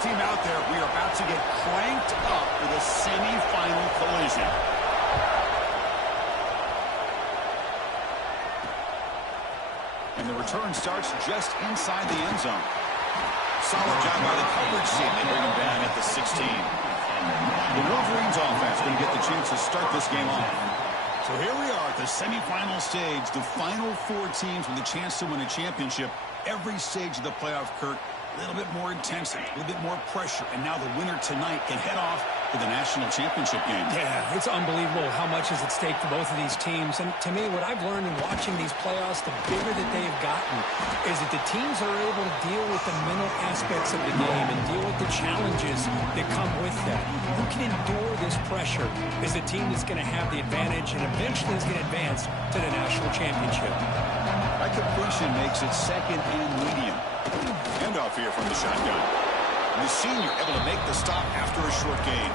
team out there, we are about to get cranked up with a semi-final collision. And the return starts just inside the end zone. Solid job by the coverage team. They bring him down at the 16. The Wolverines offense going to get the chance to start this game off. So here we are at the semifinal stage. The final 4 teams with a chance to win a championship. Every stage of the playoff, Kirk, a little bit more intensity, a little bit more pressure. And now the winner tonight can head off to the national championship game. Yeah, it's unbelievable how much is at stake for both of these teams. And to me, what I've learned in watching these playoffs, the bigger that they've gotten, is that the teams are able to deal with the mental aspects of the game and deal with the challenges that come with that. Who can endure this pressure is the team that's going to have the advantage and eventually is going to advance to the national championship. That completion makes it second and medium. Handoff here from the shotgun. And the senior able to make the stop after a short gain.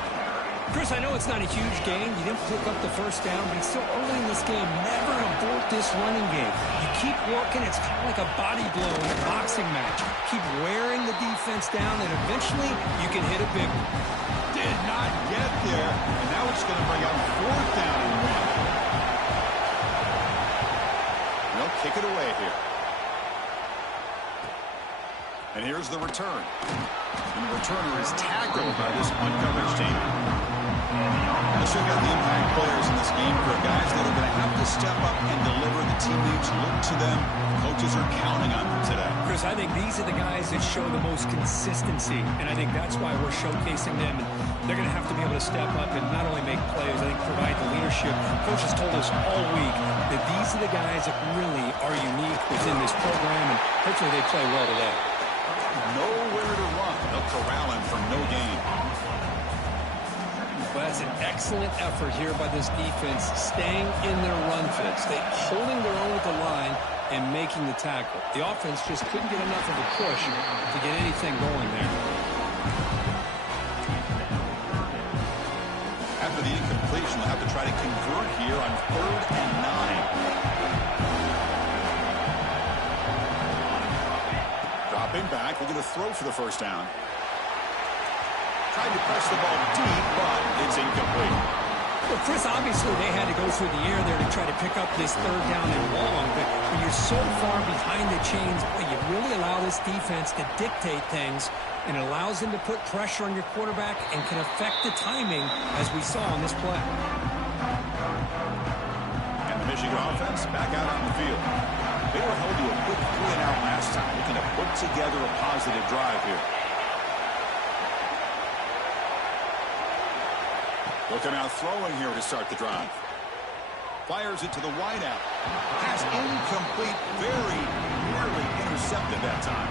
Chris, I know it's not a huge gain. You didn't pick up the first down, but it's still early in this game. Never abort this running game. You keep working. It's kind of like a body blow in a boxing match. Keep wearing the defense down, and eventually you can hit a big one. Did not get there. And now it's going to bring out 4th down and 1. They'll kick it away here. And here's the return. And the returner is tackled by this one coverage team. Let's check out the impact players in this game for guys that are going to have to step up and deliver. The teammates look to them. Coaches are counting on them today. Chris, I think these are the guys that show the most consistency, and I think that's why we're showcasing them. And they're going to have to be able to step up and not only make plays, I think provide the leadership. Coach has told us all week that these are the guys that really are unique within this program, and hopefully they play well today. Nowhere to run. They'll corral him for no gain. Well, that's an excellent effort here by this defense, staying in their run fits. They holding their own at the line and making the tackle. The offense just couldn't get enough of a push to get anything going there. After the incompletion, they'll have to try to convert here on 3rd and 9. Dropping back, they're going to throw for the first down. Tried to press the ball deep, but it's incomplete. Well, Chris, obviously they had to go through the air there to try to pick up this 3rd down and long, but when you're so far behind the chains, boy, you really allow this defense to dictate things, and it allows them to put pressure on your quarterback and can affect the timing, as we saw on this play. And the Michigan offense back out on the field. They were held to a quick 3-and-out last time, looking to put together a positive drive here. They'll come out throwing here to start the drive. Fires it to the wideout. Pass incomplete, very nearly intercepted that time.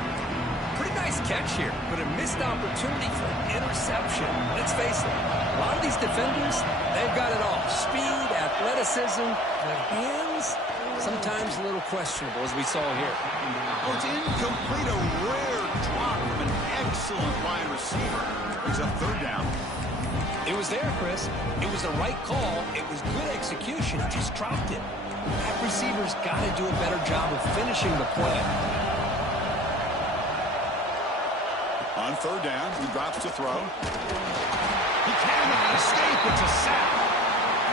Pretty nice catch here, but a missed opportunity for an interception. Let's face it, a lot of these defenders, they've got it all. Speed, athleticism, but hands, sometimes a little questionable, as we saw here. Oh, it's incomplete, a rare drop from an excellent wide receiver. Brings up 3rd down. It was there, Chris. It was the right call. It was good execution. He just dropped it. That receiver's got to do a better job of finishing the play. On 3rd down, he drops to throw. He cannot escape. It's a sack.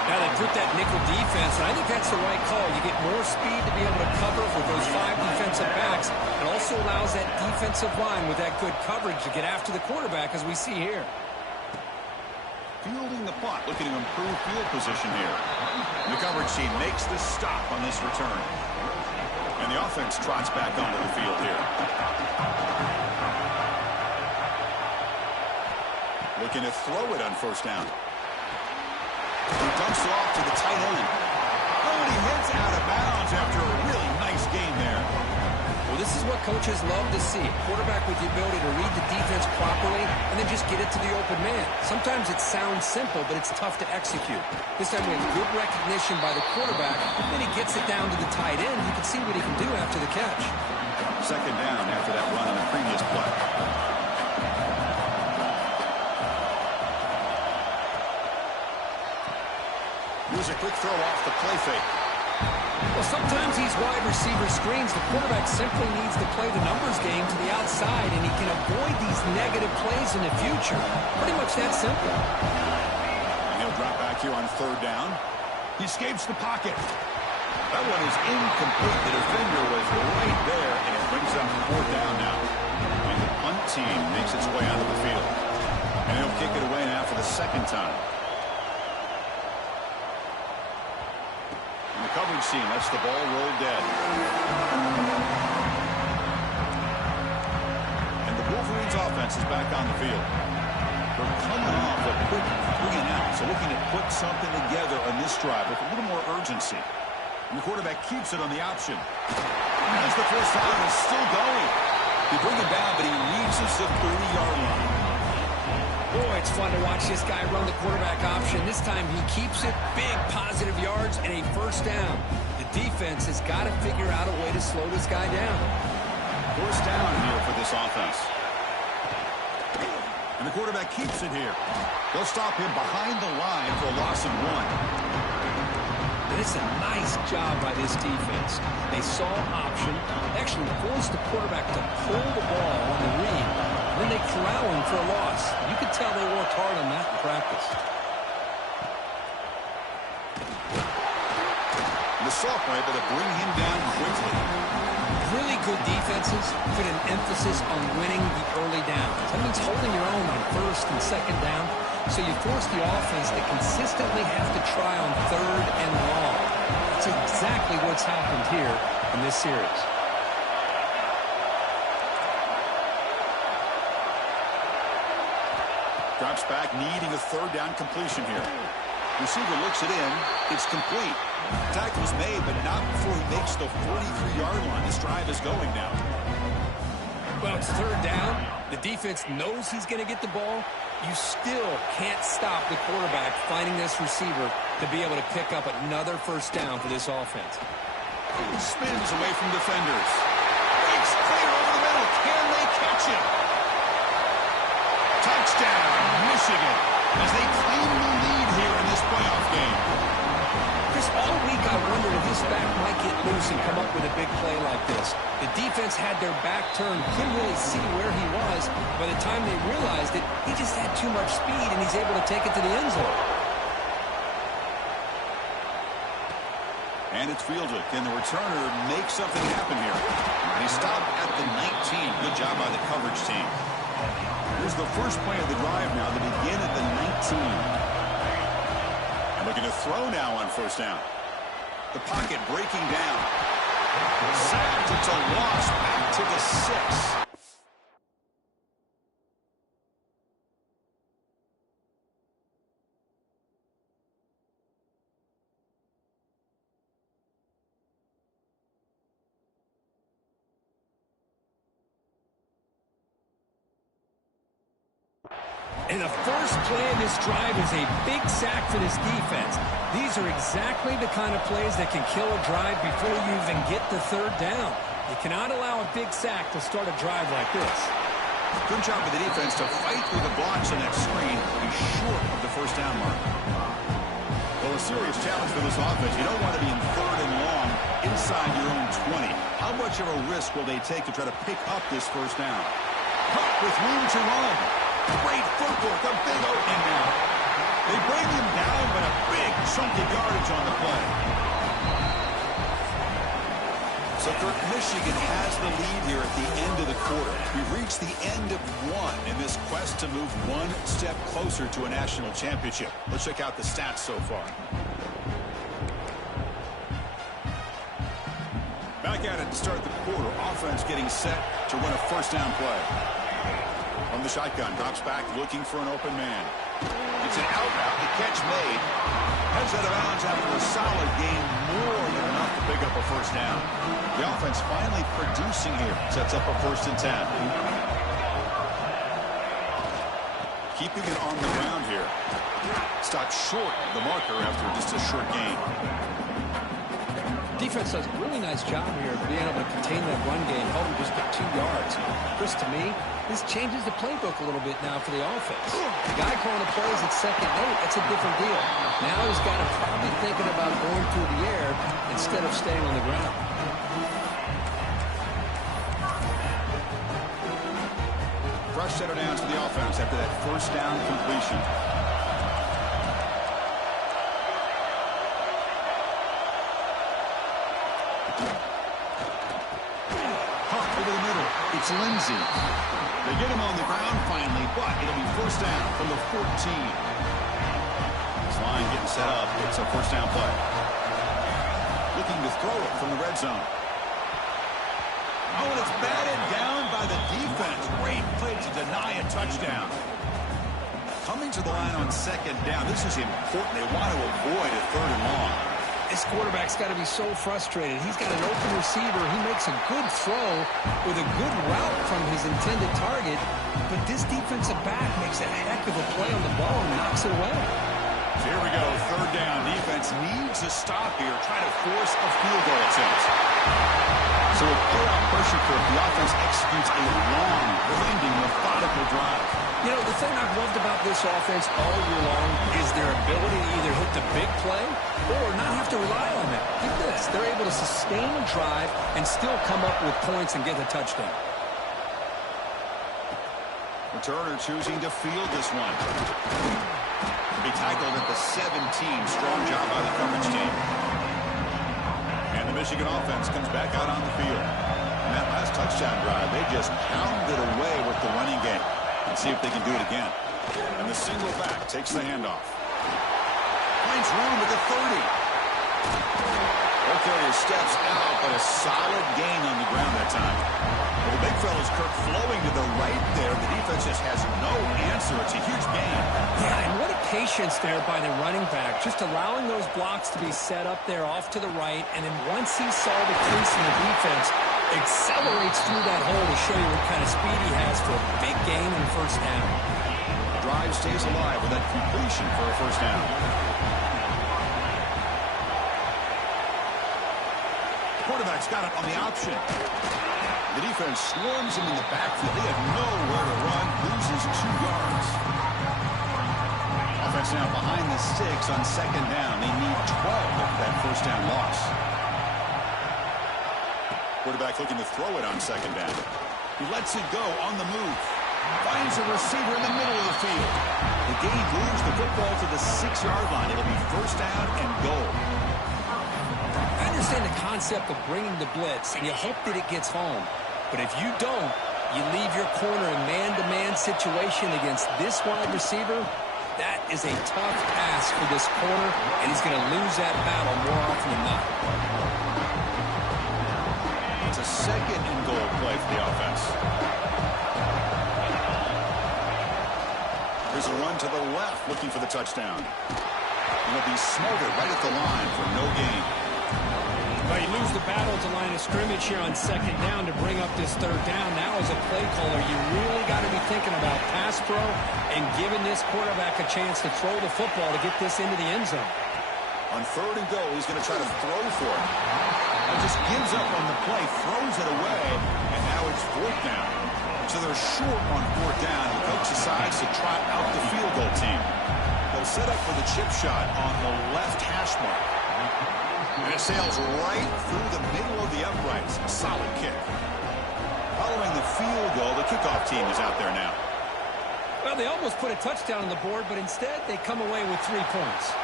Now they put that nickel defense, and I think that's the right call. You get more speed to be able to cover for those 5 defensive backs. It also allows that defensive line with that good coverage to get after the quarterback, as we see here. Fielding the punt, looking to improve field position here. The coverage team makes the stop on this return. And the offense trots back onto the field here. Looking to throw it on 1st down. He dumps it off to the tight end. Oh, and he heads out of bounds after a really nice game there. Well, this is what coaches love to see. A quarterback with the ability to read the defense properly and then just get it to the open man. Sometimes it sounds simple, but it's tough to execute. This time we have good recognition by the quarterback. Then he gets it down to the tight end. You can see what he can do after the catch. 2nd down after that run on the previous play. Here's a quick throw off the play fake. Well, sometimes these wide receiver screens, the quarterback simply needs to play the numbers game to the outside, and he can avoid these negative plays in the future. Pretty much that simple. And he'll drop back here on third down. He escapes the pocket. That one is incomplete. The defender was right there, and it brings up fourth down now. And the punt team makes its way onto the field. And he'll kick it away now for the second time. And the coverage team lets the ball roll dead. And the Wolverines offense is back on the field. They're coming off a quick 3 and out, so looking to put something together on this drive with a little more urgency. And the quarterback keeps it on the option. As the first down is still going. They bring him down, but he reaches the 30-yard line. Boy, it's fun to watch this guy run the quarterback option. This time he keeps it, big positive yards, and a first down. The defense has got to figure out a way to slow this guy down. First down here for this offense. And the quarterback keeps it here. They'll stop him behind the line for a loss of 1. And it's a nice job by this defense. They saw option, actually forced the quarterback to pull the ball on the read. Then they corral him for a loss. You could tell they worked hard on that in practice. The sophomore able to bring him down quickly. Really good defenses put an emphasis on winning the early downs. That means holding your own on first and second down. So you force the offense to consistently have to try on third and long. That's exactly what's happened here in this series. Drops back, needing a third down completion here. Receiver looks it in. It's complete. Tackle's made, but not before he makes the 43-yard line. This drive is going now. Well, it's third down. The defense knows he's going to get the ball. You still can't stop the quarterback finding this receiver to be able to pick up another first down for this offense. Spins away from defenders. Breaks clear over the middle. Can they catch it? Touchdown, Michigan, as they claim the lead here in this playoff game. Chris, all week I wondered if this back might get loose and come up with a big play like this. The defense had their back turned, couldn't really see where he was. By the time they realized it, he just had too much speed, and he's able to take it to the end zone. And it's fielded. Can the returner make something happen here? And he stopped at the 19. Good job by the coverage team. Here's the first play of the drive now to begin at the 19. And looking to throw now on first down. The pocket breaking down. Sacked. It's a loss back to the 6. And the first play of this drive is a big sack for this defense. These are exactly the kind of plays that can kill a drive before you even get the third down. You cannot allow a big sack to start a drive like this. Good job of the defense to fight through the blocks on that screen. He's short of the first down mark. Well, a serious challenge for this offense. You don't want to be in third and long inside your own 20. How much of a risk will they take to try to pick up this first down? Hunt with room to run. Great footwork, a big opening now. They bring him down, but a big chunk of yardage on the play. So Michigan has the lead here at the end of the quarter. We've reached the end of one in this quest to move one step closer to a national championship. Let's check out the stats so far. Back at it to start the quarter. Offense getting set to run a first down play. From the shotgun, drops back, looking for an open man. It's an out route, the catch made. Heads out of bounds after a solid game, more than enough to pick up a first down. The offense finally producing here, sets up a 1st and 10. Keeping it on the ground here. Stopped short of the marker after just a short gain. Defense does a really nice job here of being able to contain that run game, held him just at 2 yards. Chris, to me, this changes the playbook a little bit now for the offense. The guy calling the plays at 2nd and 8, that's a different deal. Now he's got to probably thinking about going through the air instead of staying on the ground. Fresh set of downs for the offense after that first down completion. Huck over the middle. It's Lindsey. They get him on the ground finally, but it'll be first down from the 14. This line getting set up. It's a first down play. Looking to throw it from the red zone. Oh, and it's batted down by the defense. Great play to deny a touchdown. Coming to the line on 2nd down. This is important. They want to avoid a 3rd and long. This quarterback's got to be so frustrated. He's got an open receiver. He makes a good throw with a good route from his intended target, but this defensive back makes a heck of a play on the ball and knocks it away. So here we go. 3rd down. Defense needs a stop here. Try to force a field goal attempt. So with pull-out pressure curve, the offense executes a long, winding, methodical drive. You know, the thing I've loved about this offense all year long is their ability to either hit the big play or not have to rely on that. Look at this. They're able to sustain a drive and still come up with points and get a touchdown. Returner choosing to field this one. Be tackled at the 17. Strong job by the coverage team. And the Michigan offense comes back out on the field. And that last touchdown drive, they just pounded away with the running game. Let's see if they can do it again. And the single back takes the handoff. Finds room at the 30. Carrier steps out, but a solid gain on the ground that time. Well, the big fella's Kirk flowing to the right there. The defense just has no answer. It's a huge gain. Yeah, and what a patience there by the running back. Just allowing those blocks to be set up there off to the right. And then once he saw the crease in the defense, accelerates through that hole to show you what kind of speed he has for a big gain and first down. The drive stays alive with that completion for a first down. Quarterback's got it on the option. The defense swarms him in the backfield. They have nowhere to run. Loses 2 yards. Offense now behind the 6 on 2nd down. They need 12 after that first down loss. Quarterback looking to throw it on 2nd down. He lets it go on the move. Finds a receiver in the middle of the field. The gain moves the football to the 6-yard line. It'll be first down and goal. I understand the concept of bringing the blitz, and you hope that it gets home. But if you don't, you leave your corner in man-to-man situation against this wide receiver. That is a tough ask for this corner, and he's going to lose that battle more often than not. It's a 2nd and goal play for the offense. Here's a run to the left, looking for the touchdown. It'll be smothered right at the line for no gain. But you lose the battle at the line of scrimmage here on 2nd down to bring up this 3rd down. Now as a play caller, you really got to be thinking about pass pro and giving this quarterback a chance to throw the football to get this into the end zone. On 3rd and goal, he's going to try to throw for it. He just gives up on the play, throws it away, and now it's 4th down. So they're short on 4th down, and the coach decides to trot out the field goal team. They'll set up for the chip shot on the left hash mark. And it sails right through the middle of the uprights. Solid kick. Following the field goal, the kickoff team is out there now. Well, they almost put a touchdown on the board, but instead they come away with 3 points.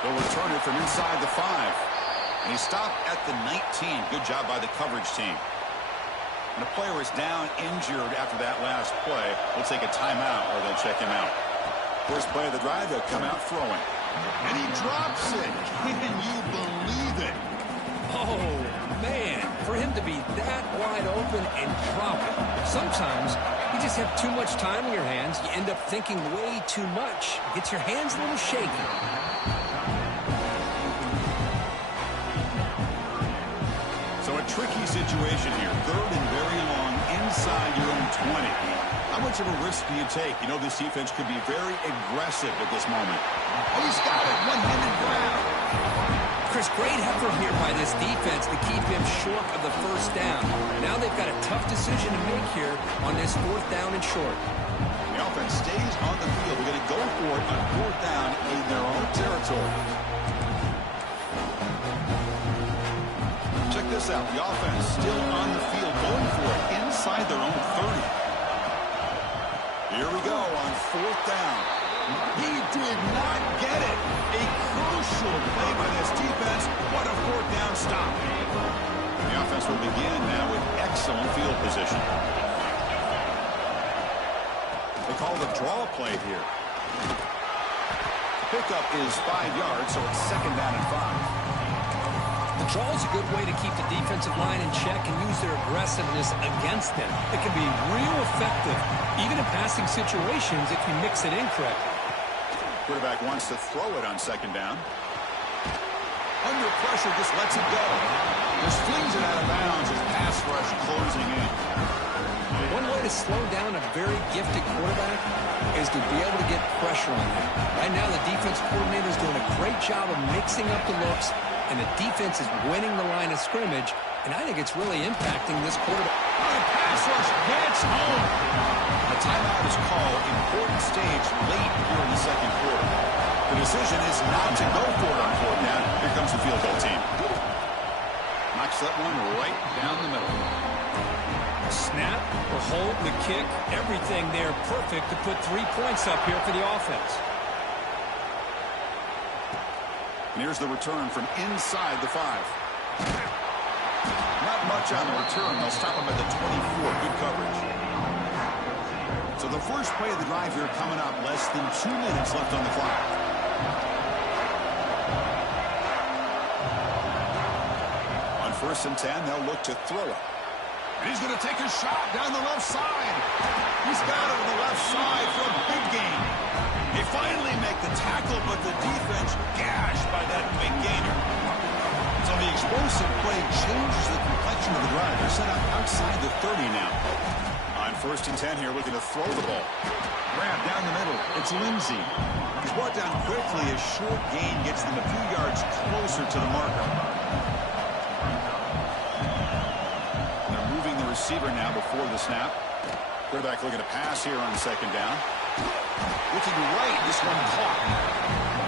They'll return it from inside the 5. And he stopped at the 19. Good job by the coverage team. When a player is down injured after that last play, they'll take a timeout or they'll check him out. First play of the drive, they'll come out throwing. And he drops it. Can you believe it? Oh, man, for him to be that wide open and drop it. Sometimes you just have too much time in your hands. You end up thinking way too much. Gets your hands a little shaky. So a tricky situation here. 3rd and very long inside your own 20. How much of a risk do you take? You know this defense could be very aggressive at this moment. Oh, he's got it. One-handed grab. Chris, great effort here by this defense to keep him short of the first down. Now they've got a tough decision to make here on this 4th down and short. The offense stays on the field. They're going to go for it on 4th down in their own territory. Check this out. The offense still on the field, going for it inside their own 30. Here we go on 4th down. He did not get it. A crucial play by this defense. What a 4th down stop. The offense will begin now with excellent field position. They call the draw play here. Pickup is 5 yards, so it's 2nd down and 5. The draw is a good way to keep the defensive line in check and use their aggressiveness against them. It can be real effective, even in passing situations, if you mix it in correctly. Quarterback wants to throw it on 2nd down. Under pressure, just lets it go. Just flings it out of bounds as pass rush closing in. One way to slow down a very gifted quarterback is to be able to get pressure on him. Right now, the defense coordinator is doing a great job of mixing up the looks, and the defense is winning the line of scrimmage, and I think it's really impacting this quarterback. Pass rush gets home. A timeout is called. Important stage late here in the 2nd quarter. The decision is not to go for it on 4th down. Here comes the field goal team. Knocks that one right down the middle. Snap, the hold, the kick, everything there perfect to put 3 points up here for the offense. And here's the return from inside the 5. Not much on the return. They'll stop him at the 24. Good coverage. So the first play of the drive here coming up. Less than 2 minutes left on the clock. On 1st and 10, they'll look to throw it. And he's going to take a shot down the left side. He's got it on the left side for a big gain. They finally make the tackle, but the defense gashed by that big gainer. So the explosive play changes the complexion of the drive. They're set up outside the 30 now. On 1st and 10 here, looking to throw the ball. Grab down the middle. It's Lindsey. He's brought down quickly. A short gain gets them a few yards closer to the marker. They're moving the receiver now before the snap. Quarterback looking to pass here on 2nd down. Looking right, this one caught.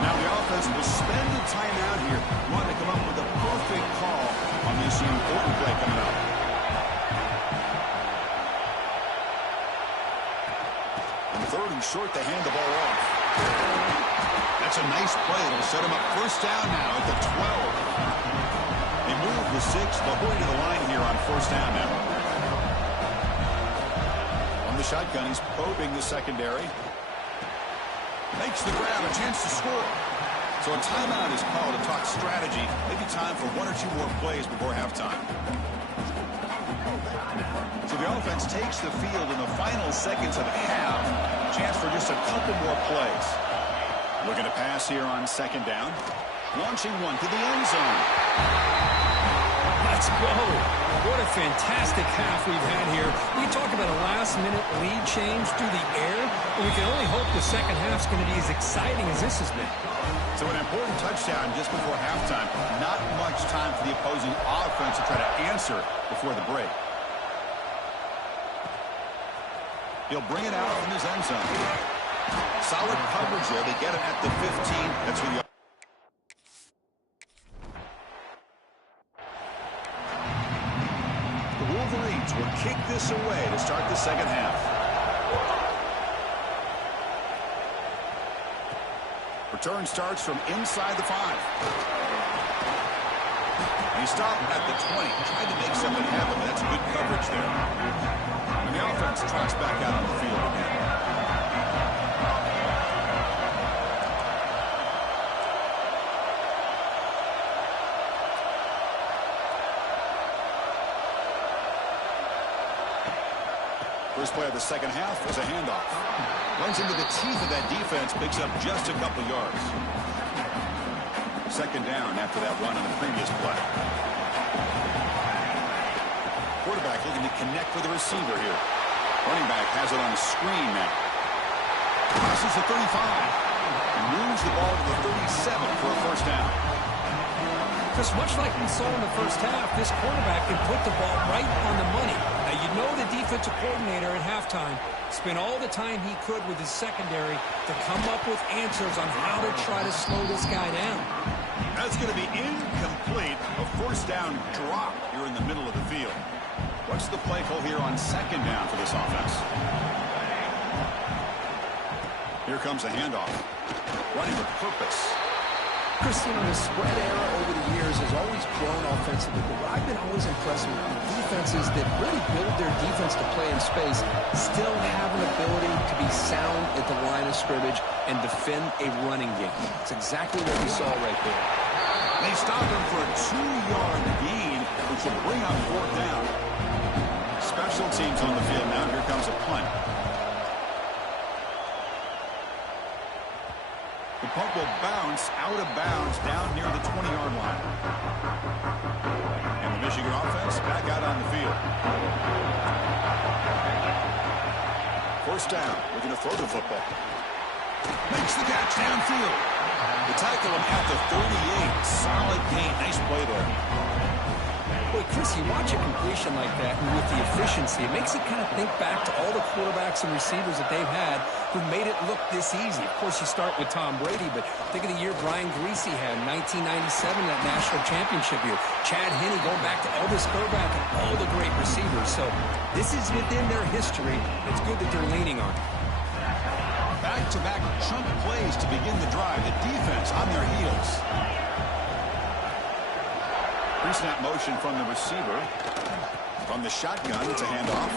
Now the offense will spend the timeout here. Want to come up with a perfect call on this important play coming up. On 3rd and short, they hand the ball off. That's a nice play. It'll set them up 1st down now at the 12. They move the 6. They'll hurry to the line here on 1st down now. On the shotgun, he's probing the secondary. Makes the grab, a chance to score. So a timeout is called to talk strategy. Maybe time for 1 or 2 more plays before halftime. So the offense takes the field in the final seconds of the half. Chance for just a couple more plays. Looking to pass here on 2nd down. Launching one to the end zone. Let's go. What a fantastic half we've had here. We talk about a last-minute lead change through the air, and we can only hope the second half's going to be as exciting as this has been. So an important touchdown just before halftime. Not much time for the opposing offense to try to answer before the break. He'll bring it out from his end zone. Solid coverage there. They get it at the 15. That's where the Wolverines will kick this away to start the second half. Return starts from inside the 5. He stopped at the 20. Tried to make something happen, but that's good coverage there. And the offense trots back out on the field again. First play of the second half is a handoff. Runs into the teeth of that defense, picks up just a couple yards. 2nd down after that run on the previous play. Quarterback looking to connect with the receiver here. Running back has it on the screen now. Crosses the 35. And moves the ball to the 37 for a 1st down. Because much like we saw in the first half, this quarterback can put the ball right on the money. Now, you know the defensive coordinator at halftime spent all the time he could with his secondary to come up with answers on how to try to slow this guy down. That's going to be incomplete. A first down drop here in the middle of the field. What's the play call here on second down for this offense? Here comes a handoff. Running with purpose. Christian, the spread era over the years has always grown offensively, but what I've been always impressed with the defenses that really build their defense to play in space still have an ability to be sound at the line of scrimmage and defend a running game. It's exactly what we saw right there. They stop him for a 2-yard gain, which will bring up fourth down. Special teams on the field now. Here comes a punt. The punt will bounce out of bounds down near the 20-yard line. And the Michigan offense back out on the field. First down. Looking to throw the football. Makes the catch downfield. They tackle him at the 38. Solid gain. Nice play there. Boy, Chris, you watch a completion like that, and with the efficiency, it makes you kind of think back to all the quarterbacks and receivers that they've had who made it look this easy. Of course, you start with Tom Brady, but think of the year Brian Greasy had, 1997, that national championship year. Chad Henne going back to Elvis Grbac and all the great receivers. So this is within their history. It's good that they're leaning on it. Back-to-back chunk plays to begin the drive. The defense on their heels. Pre-snap motion from the receiver. From the shotgun, it's a handoff.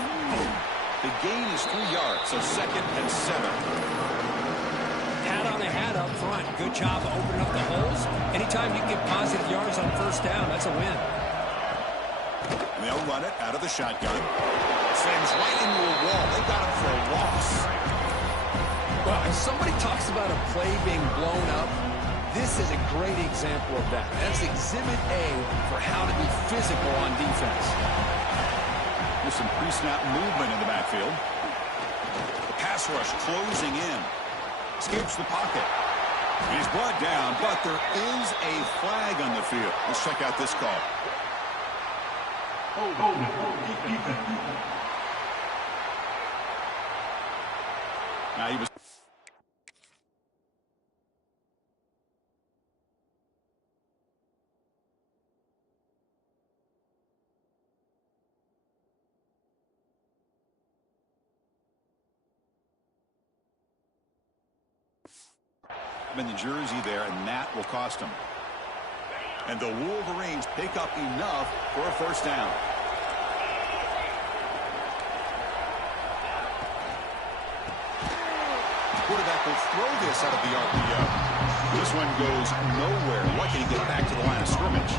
The gain is 3 yards, so 2nd and 7. Hat on a hat up front. Good job of opening up the holes. Anytime you can get positive yards on first down, that's a win. And they'll run it out of the shotgun. Sends right into a wall. They got him for a loss. Well, if somebody talks about a play being blown up, this is a great example of that. That's exhibit A for how to be physical on defense. There's some pre-snap movement in the backfield. The pass rush closing in. Escapes the pocket. He's brought down, but there is a flag on the field. Let's check out this call. Now he was... in the jersey there, and that will cost him. And the Wolverines pick up enough for a first down. The quarterback will throw this out of the RPO. This one goes nowhere. Lucky to get back to the line of scrimmage.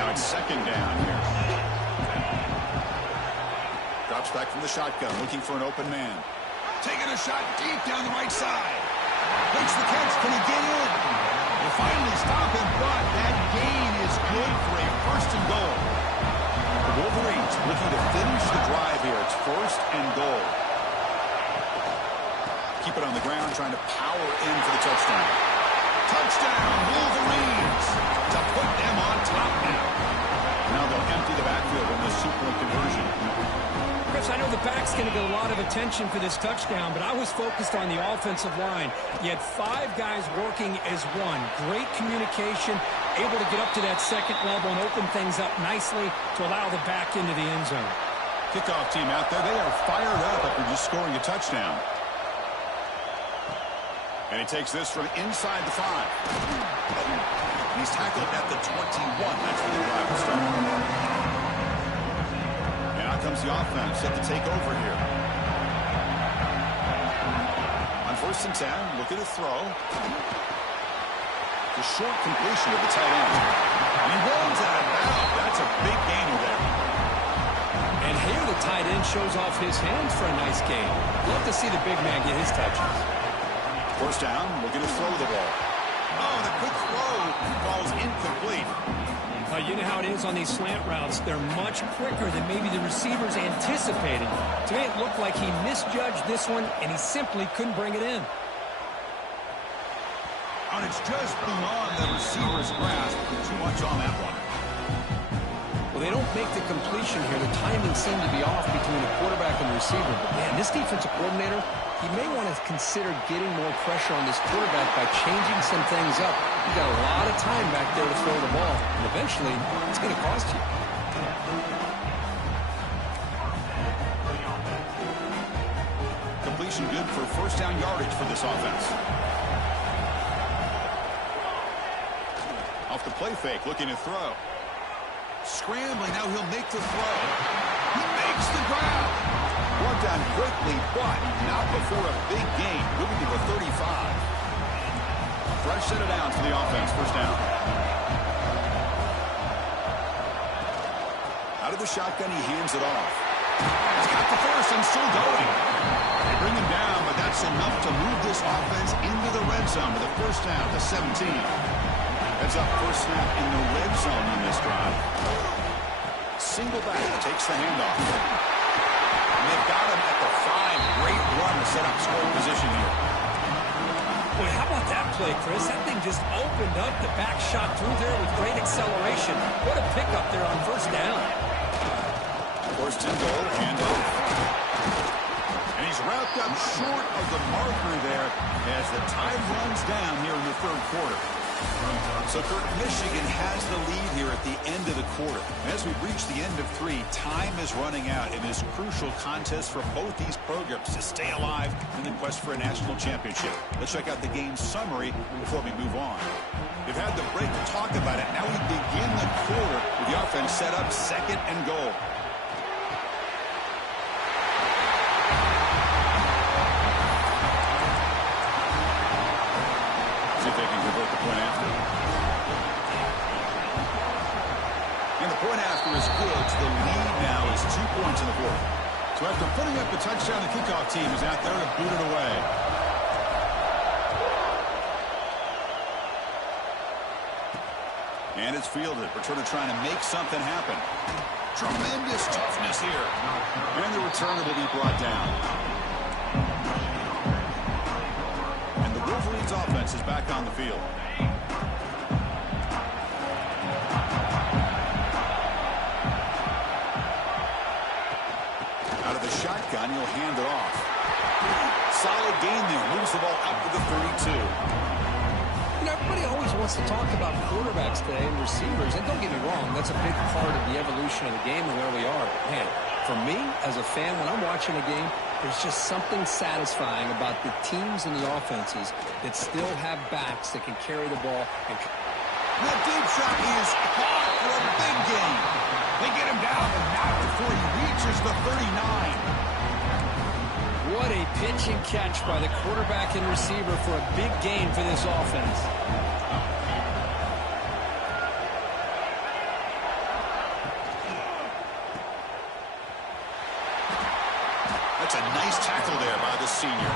Now it's 2nd down here. Drops back from the shotgun, looking for an open man. Taking a shot deep down the right side. Makes the catch. Can he get in? They finally stop him, but that gain is good for a 1st and goal. The Wolverines looking to finish the drive here. It's 1st and goal. Keep it on the ground, trying to power in for the touchdown. Touchdown, Wolverines, to put them on top now. Now they'll empty the backfield on this 2-point conversion. Chris, I know the back's going to get a lot of attention for this touchdown, but I was focused on the offensive line. You had 5 guys working as one. Great communication, able to get up to that 2nd level and open things up nicely to allow the back into the end zone. Kickoff team out there, they are fired up after just scoring a touchdown. And he takes this from inside the 5. And he's tackled at the 21. That's where the drive will start. Comes the offense set to take over here. On 1st and 10, looking to throw. The short completion of the tight end. And he runs out of bounds. That's a big gainer there. And here the tight end shows off his hands for a nice gain. Love to see the big man get his touches. 1st down, looking to throw the ball. Oh, the quick throw falls incomplete. You know how it is on these slant routes. They're much quicker than maybe the receivers anticipated. To me, it looked like he misjudged this one, and he simply couldn't bring it in. And it's just beyond the receiver's grasp. Too much on that one. Well, they don't make the completion here. The timing seemed to be off between the quarterback and the receiver. But, man, this defensive coordinator, he may want to consider getting more pressure on this quarterback by changing some things up. You've got a lot of time back there to throw the ball. And eventually, it's going to cost you. Completion good for first down yardage for this offense. Off the play fake, looking to throw. Scrambling, now he'll make the throw. He makes the grab. Brought down quickly, but not before a big gain. Moving to the 35. Fresh set of downs for the offense, first down. Out of the shotgun, he hands it off. He's got the first and still going. They bring him down, but that's enough to move this offense into the red zone with a first down to 17. Heads up, first snap in the red zone on this drive. Single back, takes the handoff. And they've got him at the 5. Great run to set up scoring position here. Boy, how about that play, Chris? That thing just opened up. The back shot through there with great acceleration. What a pickup there on first down. First and goal, handoff. And he's wrapped up short of the marker there as the time runs down here in the third quarter. So, Kurt, Michigan has the lead here at the end of the quarter. As we reach the end of 3, time is running out in this crucial contest for both these programs to stay alive in the quest for a national championship. Let's check out the game summary before we move on. They've had the break to talk about it. Now we begin the quarter with the offense set up second and goal. See if they can convert the point after. And the point after is good. So the lead now is 2 points in the fourth. So after putting up the touchdown, the kickoff team is out there to boot it away. And it's fielded. Returner trying to make something happen. Tremendous toughness here. And the returner will be brought down. And the Wolverines offense is back on the field. Out of the shotgun, he'll hand it off. Solid gain there. Moves the ball up to the 32. You know, everybody always wants to talk about quarterbacks today and receivers, and don't get me wrong, that's a big part of the evolution of the game and where we are. But man, for me, as a fan, when I'm watching a game, there's just something satisfying about the teams and the offenses that still have backs that can carry the ball. And that deep shot is caught for a big gain. They get him down, but not before he reaches the 39. What a pitch and catch by the quarterback and receiver for a big gain for this offense. That's a nice tackle there by the senior.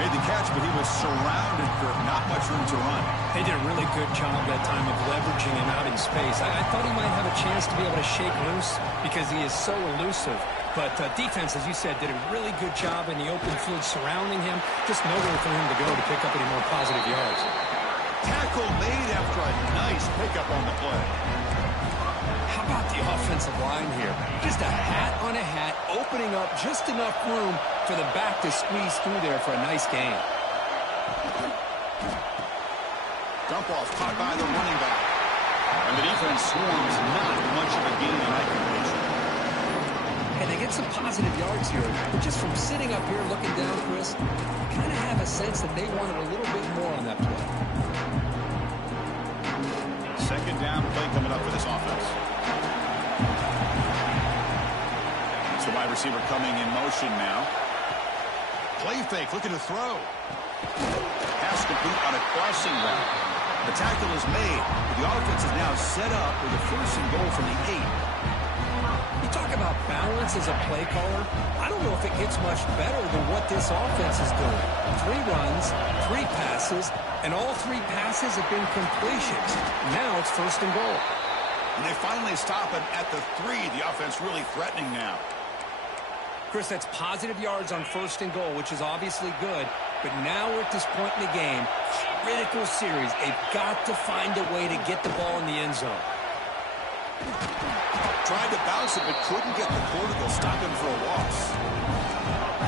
Made the catch, but he was surrounded for not much room to run. They did a really good job that time of leveraging him out in space. I thought he might have a chance to be able to shake loose because he is so elusive. But defense, as you said, did a really good job in the open field surrounding him. Just nowhere for him to go to pick up any more positive yards. Tackle made after a nice pickup on the play. How about the offensive line here? Just a hat on a hat, opening up just enough room for the back to squeeze through there for a nice gain. Dump off caught by the running back. And the defense swarms not much of a gain in that completion. And they get some positive yards here. But just from sitting up here looking down, Chris, you kind of have a sense that they wanted a little bit more on that play. Second down play coming up for this offense. So wide receiver coming in motion now. Play fake, looking to throw. Pass complete on a crossing route. The tackle is made, but the offense is now set up with a first and goal from the 8. You talk about balance as a play caller. I don't know if it gets much better than what this offense is doing. 3 runs, 3 passes, and all 3 passes have been completions. Now it's first and goal. And they finally stop him at the 3. The offense really threatening now. Chris, that's positive yards on 1st and goal, which is obviously good. But now we're at this point in the game, critical series. They've got to find a way to get the ball in the end zone. Tried to bounce it, but couldn't get the quarter to stop him for a loss.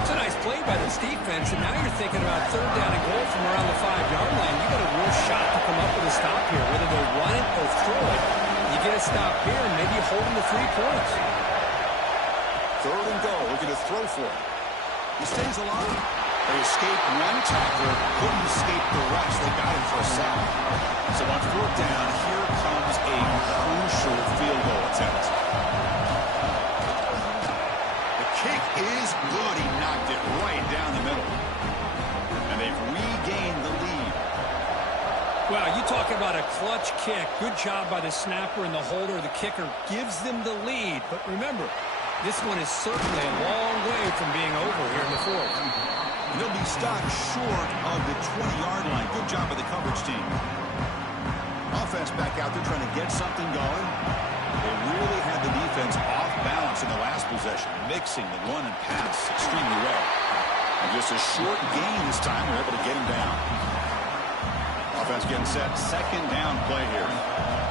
It's a nice play by this defense, and now you're thinking about 3rd down and goal from around the 5-yard line. You got a real shot to come up with a stop here, whether they run it or throw it. You get a stop here, and maybe you hold them to 3 points. 3rd and goal, looking to throw for it. He stays alive. They escaped one tackler, couldn't escape the rest. They got him for a sack. So on 4th down, here comes a crucial field goal attempt. The kick is good. He knocked it right down the middle. And they've regained the lead. Well, you talk about a clutch kick. Good job by the snapper and the holder. The kicker gives them the lead. But remember, this one is certainly a long way from being over here in the 4th. And they'll be stopped short of the 20-yard line. Good job by the coverage team. Offense back out there trying to get something going. They really had the defense off balance in the last possession, mixing the run and pass extremely well. And just a short gain this time, they're able to get him down. Offense getting set. 2nd down play here.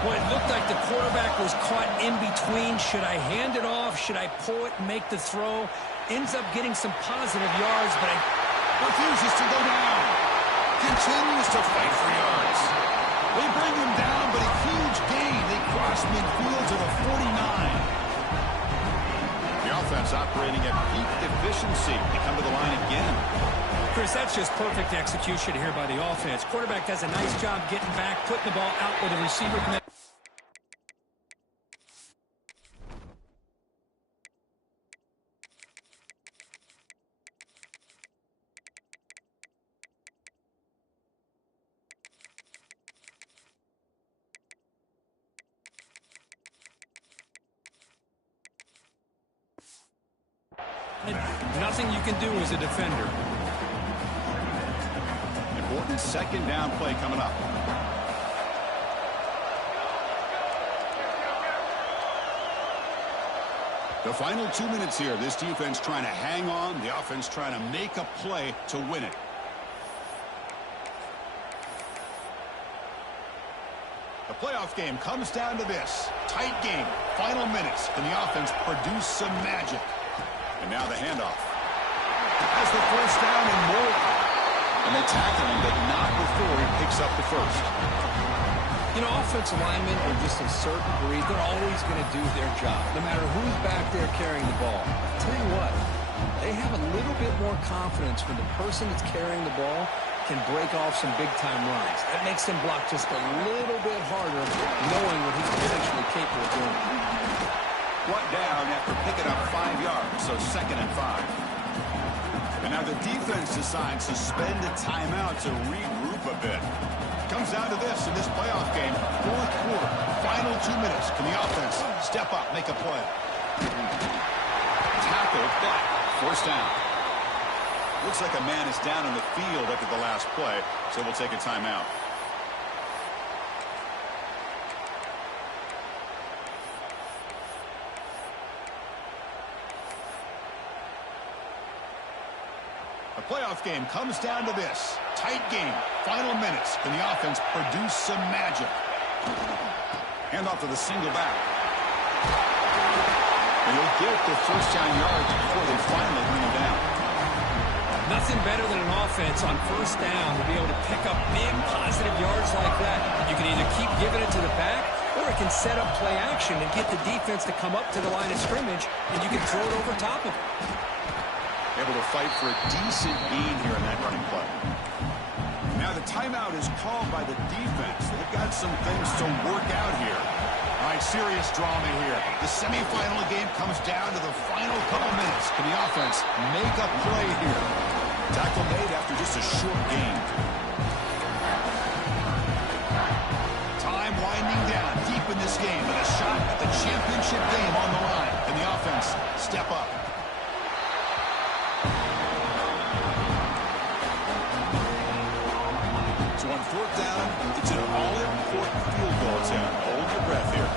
Well, it looked like the quarterback was caught in between. Should I hand it off? Should I pull it and make the throw? Ends up getting some positive yards, but refuses to go down. Continues to fight for yards. They bring him down, but a huge gain. They cross midfield to the 49. The offense operating at peak efficiency. They come to the line again. Chris, that's just perfect execution here by the offense. Quarterback does a nice job getting back, putting the ball out with a receiver. Nothing you can do as a defender. Important 2nd down play coming up. The final 2 minutes here. This defense trying to hang on. The offense trying to make a play to win it. The playoff game comes down to this. Tight game. Final minutes. Can the offense produce some magic? And now the handoff. Has the 1st down and more. And they tackle him, but not before he picks up the 1st. You know, offensive linemen are just a certain breed. They're always going to do their job, no matter who's back there carrying the ball. I'll tell you what, they have a little bit more confidence when the person that's carrying the ball can break off some big-time runs. That makes them block just a little bit harder, knowing what he's potentially capable of doing. Brought down after picking up 5 yards, so 2nd and 5. And now the defense decides to spend a timeout to regroup a bit. Comes down to this in this playoff game. 4th quarter, final 2 minutes. Can the offense step up, make a play? Tackle, but 1st down. Looks like a man is down on the field after the last play, so we'll take a timeout. The playoff game comes down to this. Tight game. Final minutes. Can the offense produce some magic? Hand off to the single back. And he'll get the 1st down yards before they finally bring him down. Nothing better than an offense on 1st down to be able to pick up big positive yards like that. You can either keep giving it to the back, or it can set up play action and get the defense to come up to the line of scrimmage, and you can throw it over top of it. Able to fight for a decent gain here in that running play. Now the timeout is called by the defense. They've got some things to work out here. All right, serious drama here. The semifinal game comes down to the final couple minutes. Can the offense make a play here? Tackle made after just a short gain. Time winding down deep in this game, and a shot at the championship game on the line. Can the offense step up? So on 4th down, it's an all-important field goal attempt. Hold your breath here.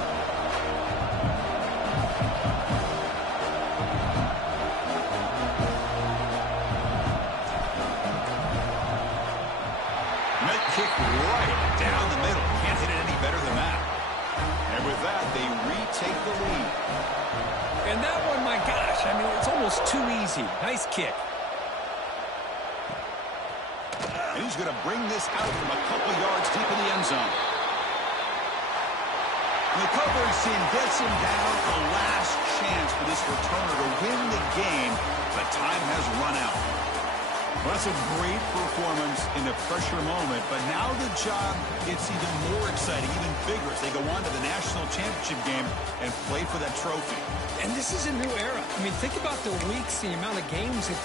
kick right down the middle. Can't hit it any better than that. And with that, they retake the lead. And that one, my gosh, I mean, it's almost too easy. Nice kick. And he's going to bring this out from a couple yards deep in the end zone. And the coverage team gets him down. A last chance for this returner to win the game, but time has run out. Well, that's a great performance in a pressure moment, but now the job gets even more exciting, even bigger as they go on to the national championship game and play for that trophy. And this is a new era. I mean, think about the weeks, the amount of games that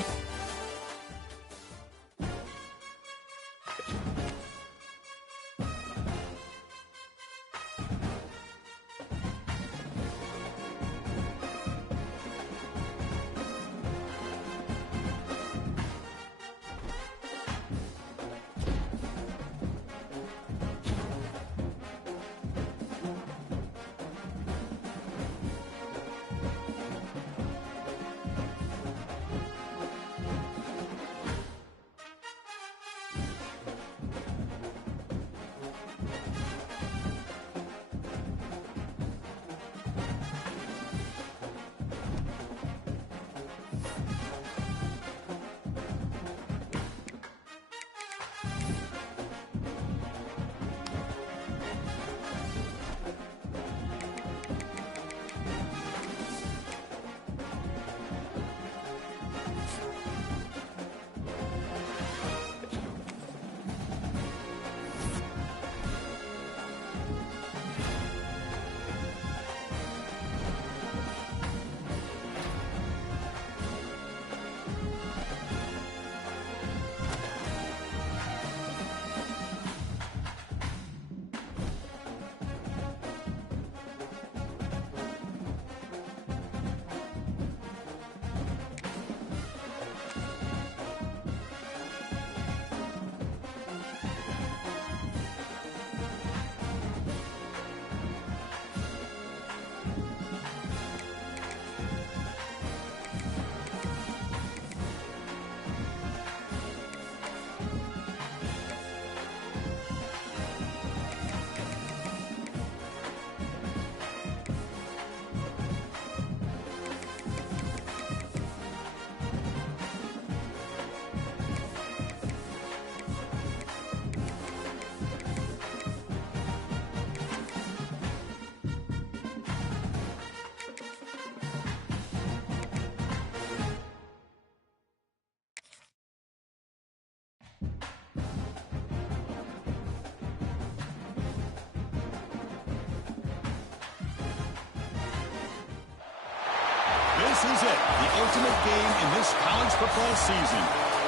This is it, the ultimate game in this college football season.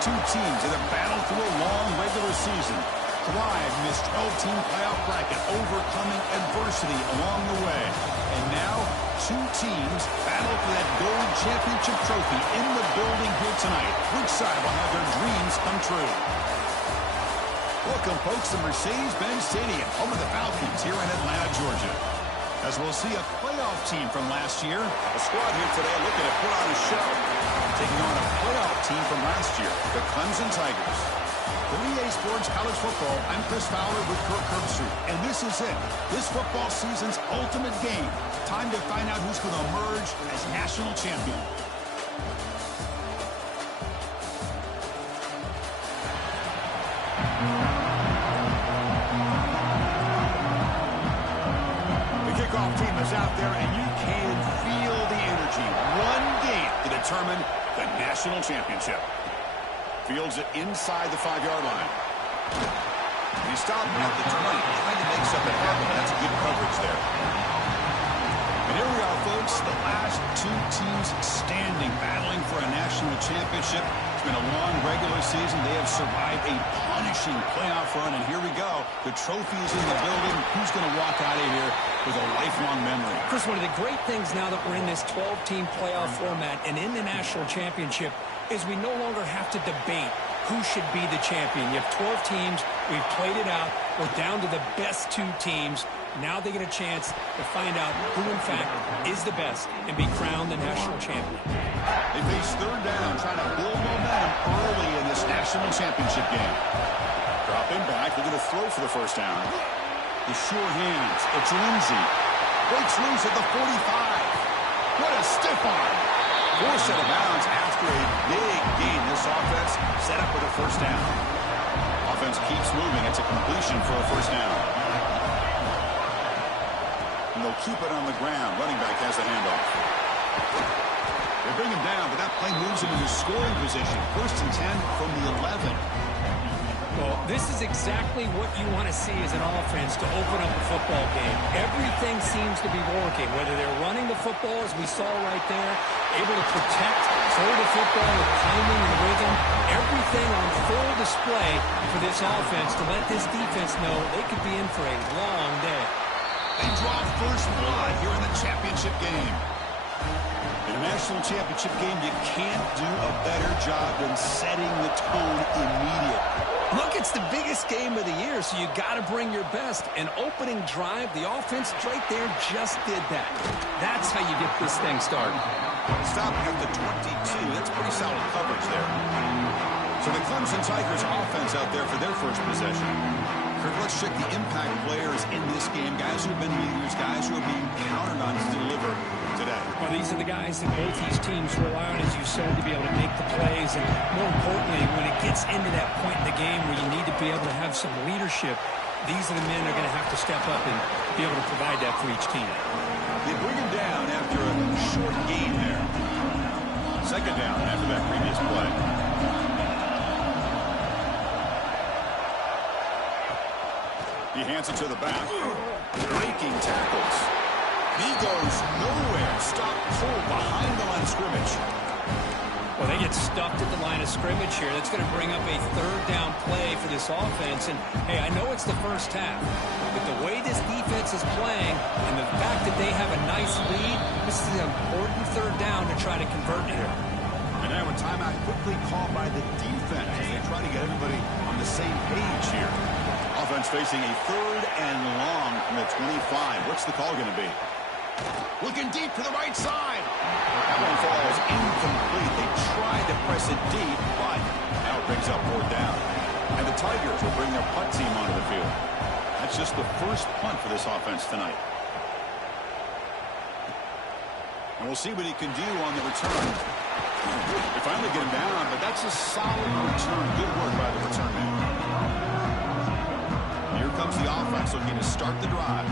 Two teams that have battled through a long regular season, thrived in this 12-team playoff bracket, overcoming adversity along the way. And now, two teams battle for that gold championship trophy in the building here tonight. Which side will have their dreams come true? Welcome, folks, to Mercedes-Benz Stadium, home of the Falcons here in Atlanta, Georgia. As we'll see a playoff team from last year. The squad here today looking to put on a show, taking on a playoff team from last year, the Clemson Tigers. For EA Sports College Football, I'm Chris Fowler with Kirk Herbstreit, and this is it. This football season's ultimate game. Time to find out who's going to emerge as national champion. Team is out there, and you can feel the energy. One game to determine the national championship. Fields it inside the 5-yard line. And he stopped at the 20, trying to make something happen. That's good coverage there. And here we are, folks, the last two teams standing, battling for a national championship. It's been a long regular season. They have survived a punishing playoff run, and here we go. The trophy is in the building. Who's going to walk out of here with a lifelong memory? Chris, one of the great things now that we're in this 12-team playoff format and in the national championship is we no longer have to debate who should be the champion. You have 12 teams. We've played it out. We're down to the best two teams. Now they get a chance to find out who, in fact, is the best and be crowned the national champion. They face third down, trying to build momentum early in this national national championship game. Dropping back, they're going to throw for the first down. The sure hands, it's Lindsey. Breaks loose at the 45. What a stiff arm. Forced out of bounds after a big gain. This offense set up with a first down. Offense keeps moving. It's a completion for a first down. And they'll keep it on the ground. Running back has the handoff. They bring him down, but that play moves him into scoring position. 1st and 10 from the 11. Well, this is exactly what you want to see as an offense to open up a football game. Everything seems to be working, whether they're running the football, as we saw right there, able to protect, throw the football with timing and rhythm, everything on full display for this offense to let this defense know they could be in for a long day. They draw first blood here in the championship game. In a national championship game, you can't do a better job than setting the tone immediately. Look, it's the biggest game of the year, so you got to bring your best. An opening drive, the offense right there just did that. That's how you get this thing started. Stopping at the 22. That's pretty solid coverage there. So the Clemson Tigers offense out there for their first possession. Kirk, let's check the impact players in this game. Guys who have been leaders, guys who are being counted on to deliver today. Well, these are the guys that both these teams rely on, as you said, to be able to make the plays. And more importantly, when it gets into that point in the game where you need to be able to have some leadership, these are the men that are going to have to step up and be able to provide that for each team. They bring him down after a short gain there. 2nd down after that previous play. He hands it to the back. Breaking tackles. He goes nowhere. Stopped cold behind the line of scrimmage. Well, they get stuffed at the line of scrimmage here. That's going to bring up a 3rd down play for this offense. And, hey, I know it's the first half, but the way this defense is playing and the fact that they have a nice lead, this is an important 3rd down to try to convert here. And now a timeout quickly called by the defense as they try to get everybody on the same page here. Offense facing a 3rd and long from the 25. What's the call going to be? Looking deep to the right side. That one falls incomplete. They tried to press it deep, but now it brings up 4th down. And the Tigers will bring their punt team onto the field. That's just the first punt for this offense tonight. And we'll see what he can do on the return. They finally get him down, but that's a solid return. Good work by the return man. Here comes the offense looking to start the drive.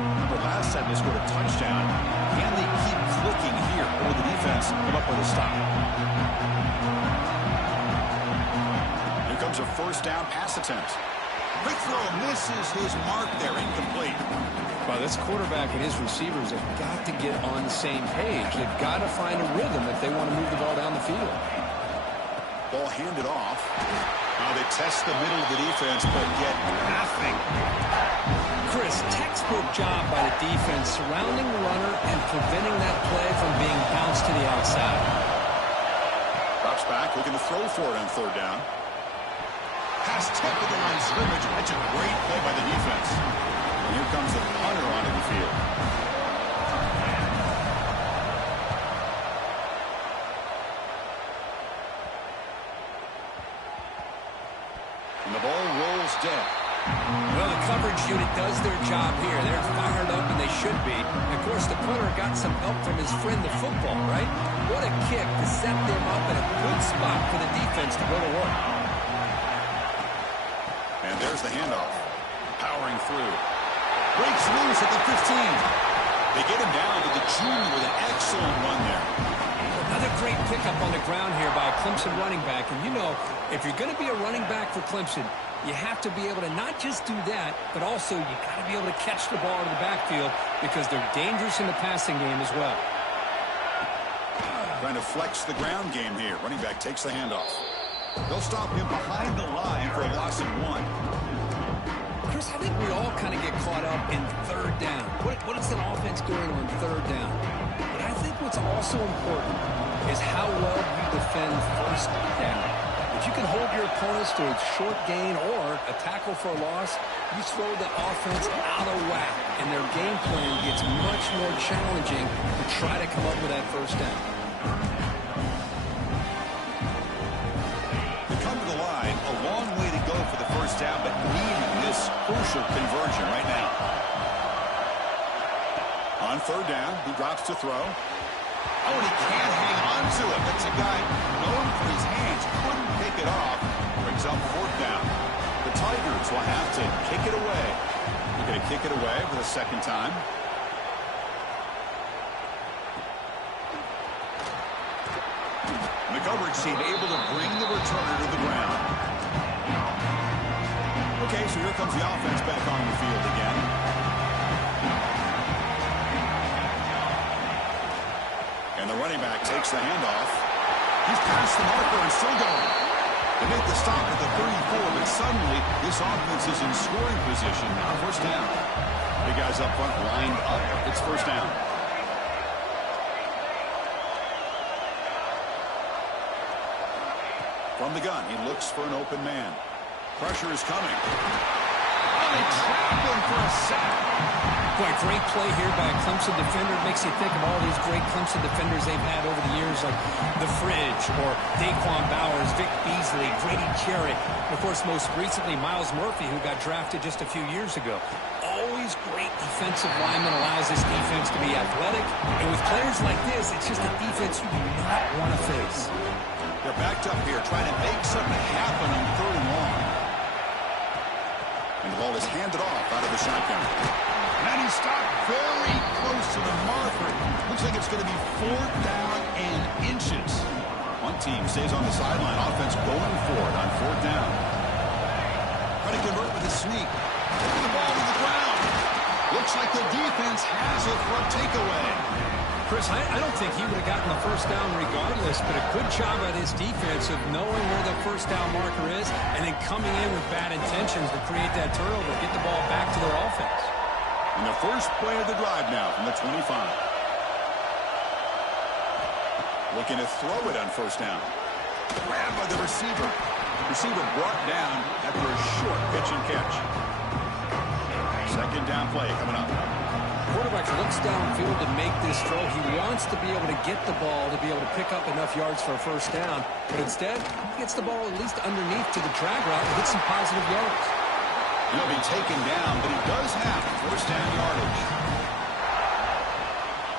Remember, last time they scored a touchdown. Can they keep clicking here, or will the defense come up with a stop? Here comes a 1st down pass attempt. Quick throw misses his mark there, incomplete. Well, this quarterback and his receivers have got to get on the same page. They've got to find a rhythm if they want to move the ball down the field. Ball handed off. Now they test the middle of the defense, but get nothing. Chris, textbook job by the defense surrounding the runner and preventing that play from being bounced to the outside. Drops back, looking to throw for it on 3rd down. Pass tip to the line of scrimmage. That's a great play by the defense. And here comes the punter onto the field. And the ball rolls dead. Well, the coverage unit does their job here. They're fired up, and they should be. And of course, the punter got some help from his friend, the football, right? What a kick to set them up in a good spot for the defense to go to work. And there's the handoff. Powering through. Breaks loose at the 15. They get him down to the junior with an excellent run there. Another great pickup on the ground here by a Clemson running back. And you know, if you're going to be a running back for Clemson, you have to be able to not just do that, but also you got to be able to catch the ball in the backfield because they're dangerous in the passing game as well. Trying to flex the ground game here. Running back takes the handoff. They'll stop him behind the line for a loss of 1. Chris, I think we all kind of get caught up in 3rd down. What is an offense doing on 3rd down? But I think what's also important is how well you defend 1st down. If you can hold your opponents to a short gain or a tackle for a loss, you throw the offense out of whack, and their game plan gets much more challenging to try to come up with that 1st down. They come to the line first down, but needing this crucial conversion right now. On third down, he drops to throw. Oh, and he can't hang on to it. That's a guy known for his hands. Couldn't pick it off. Brings up fourth down. The Tigers will have to kick it away. They're going to kick it away for the second time. The coverage team able to bring the returner to the ground. Okay, so here comes the offense back on the field again. And the running back takes the handoff. He's past the marker and still going. They make the stop at the 34, but suddenly this offense is in scoring position. Now first down. The guys up front lined up. It's first down. From the gun, he looks for an open man. Pressure is coming. Oh, they trap him for a sack. Boy, great play here by a Clemson defender. It makes you think of all these great Clemson defenders they've had over the years, like The Fridge or Daquan Bowers, Vic Beasley, Grady Jarrett, and of course, most recently, Miles Murphy, who got drafted just a few years ago. Always great defensive lineman, allows this defense to be athletic. And with players like this, it's just a defense you do not want to face. They're backed up here, trying to make something happen on third and long. And the ball is handed off out of the shotgun. And he stopped very close to the marker. Looks like it's going to be fourth down and inches. One team stays on the sideline. Offense going for it on fourth down. Trying to convert with a sneak. Taking the ball to the ground. Looks like the defense has it for a takeaway. Chris, I don't think he would have gotten the first down regardless, but a good job by his defense of knowing where the first down marker is and then coming in with bad intentions to create that turnover, get the ball back to their offense. And the first play of the drive now from the 25. Looking to throw it on first down. Grabbed by the receiver. Receiver brought down after a short pitch and catch. Second down play coming up. Quarterback looks downfield to make this throw. He wants to be able to get the ball to be able to pick up enough yards for a first down. But instead, he gets the ball at least underneath to the drag route and get some positive yards. He'll be taken down, but he does have first down yardage.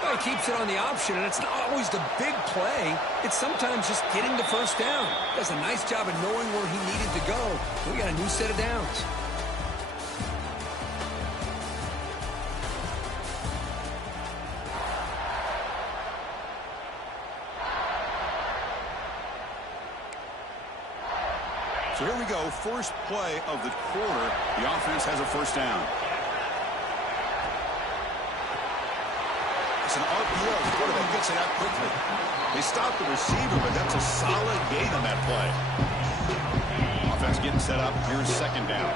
Well, he keeps it on the option, and it's not always the big play. It's sometimes just getting the first down. Does a nice job of knowing where he needed to go. We got a new set of downs. So here we go, first play of the quarter. The offense has a first down. It's an RPO. The quarterback gets it out quickly. They stop the receiver, but that's a solid gain on that play. Offense getting set up. Here's second down.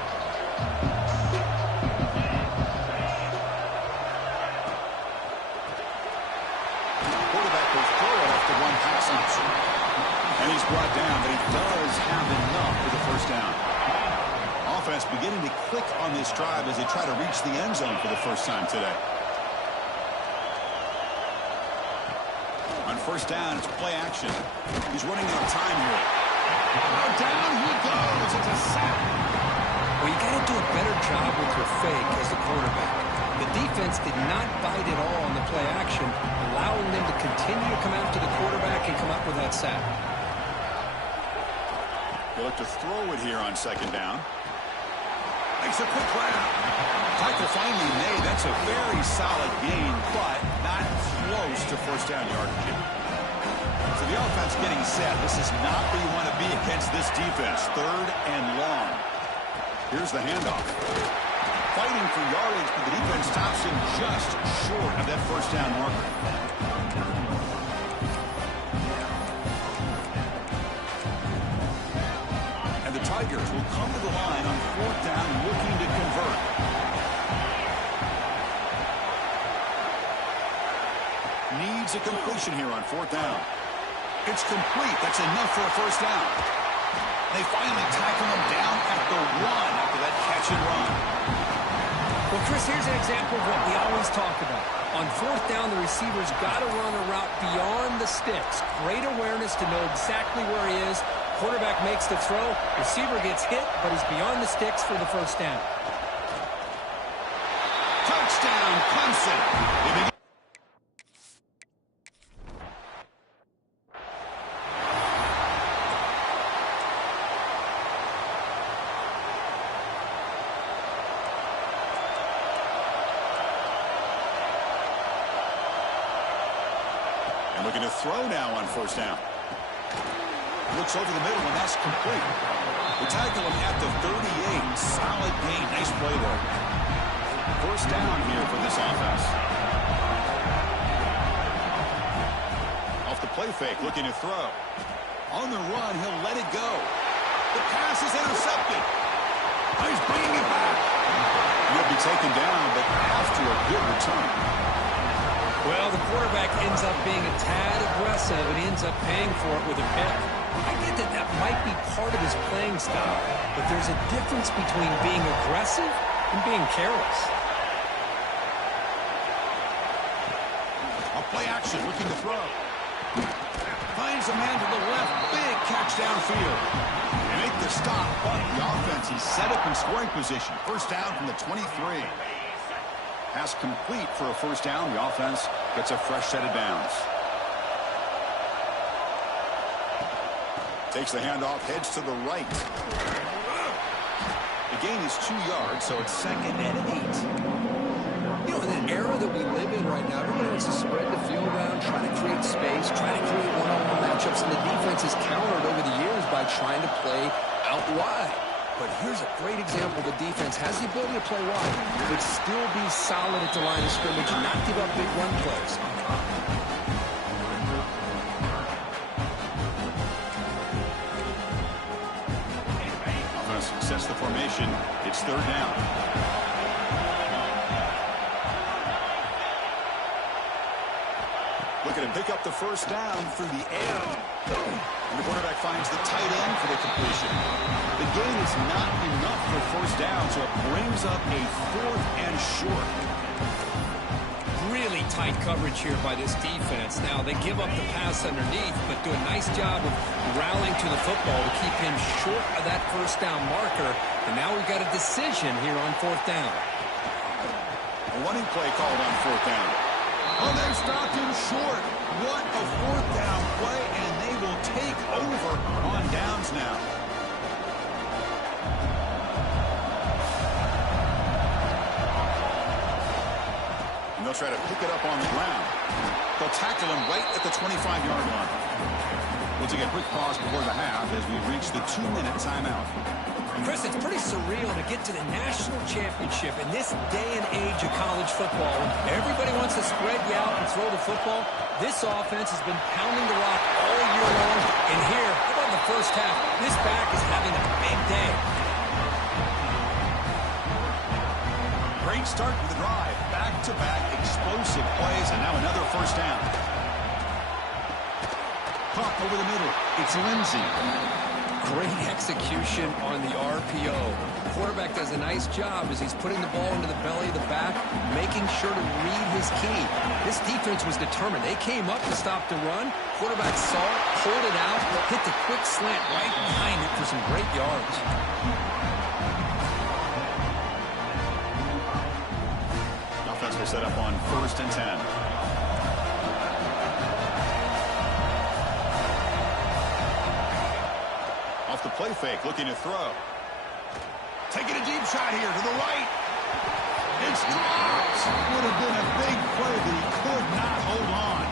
Quarterback will throw it after one pass option. And he's brought down, but he does have enough for the first down. Offense beginning to click on this drive as they try to reach the end zone for the first time today. On first down, it's play action. He's running out of time here. Down he goes. It's a sack. Well, you got to do a better job with your fake as the quarterback. The defense did not bite at all on the play action, allowing them to continue to come after the quarterback and come up with that sack. They look to throw it here on second down. Makes a quick grab. Tackle finally made. That's a very solid gain, but not close to first down yardage. So the offense getting set. This is not where you want to be against this defense. Third and long. Here's the handoff. Fighting for yardage, but the defense stops him just short of that first down marker. And the Tigers will come to the line on fourth down looking to convert. Needs a completion here on fourth down. It's complete. That's enough for a first down. They finally tackle him down at the one after that catch and run. Well, Chris, here's an example of what we always talk about. On fourth down, the receiver's got to run a route beyond the sticks. Great awareness to know exactly where he is, Quarterback makes the throw. Receiver gets hit, but is beyond the sticks for the first down. Touchdown, Clemson. And looking to throw now on first down. Looks over the middle, and that's complete. We tackle him at the 38. Solid gain. Nice play there. First down here for this offense. Off the play fake, looking to throw. On the run, he'll let it go. The pass is intercepted. He's bringing it back. He'll be taken down, but after a good return. Well, the quarterback ends up being a tad aggressive, and he ends up paying for it with a pick. I get that that might be part of his playing style, but there's a difference between being aggressive and being careless. A play action, looking to throw. Finds a man to the left. Big catch downfield. They make the stop, but the offense is set up in scoring position. First down from the 23. Pass complete for a first down. The offense gets a fresh set of downs. Takes the handoff, heads to the right. The gain is 2 yards, so it's 2nd and 8. You know, in the era that we live in right now, everybody wants to spread the field around, try to create space, try to create one-on-one matchups, and the defense is countered over the years by trying to play out wide. But here's a great example. The defense has the ability to play wide, but still be solid at the line of scrimmage and not give up big run plays. Sets the formation. It's 3rd down. Looking to pick up the first down through the air. And the quarterback finds the tight end for the completion. The gain is not enough for first down, so it brings up a 4th and short. Really tight coverage here by this defense. Now, they give up the pass underneath, but do a nice job of rallying to the football to keep him short of that first down marker. And now we've got a decision here on 4th down. A running play called on 4th down. Oh, they stopped him short. What a 4th down play, and they will take over on downs now. They'll try to pick it up on the ground. They'll tackle him right at the 25-yard line. We'll take a quick pause before the half as we reach the 2-minute timeout. Chris, it's pretty surreal to get to the national championship in this day and age of college football. Everybody wants to spread you out and throw the football. This offense has been pounding the rock all year long. And here, how about in the first half? This back is having a big day. Great start to the drive. Back-to-back explosive plays, and now another first down. Caught over the middle. It's Lindsey. Great execution on the RPO. The quarterback does a nice job as he's putting the ball into the belly of the back, making sure to read his key. This defense was determined. They came up to stop the run. Quarterback saw it, pulled it out, hit the quick slant right behind it for some great yards. Offense will set up on 1st and 10. Off the play fake, looking to throw. Taking a deep shot here to the right. It's dropped. Would have been a big play, but he could not hold on.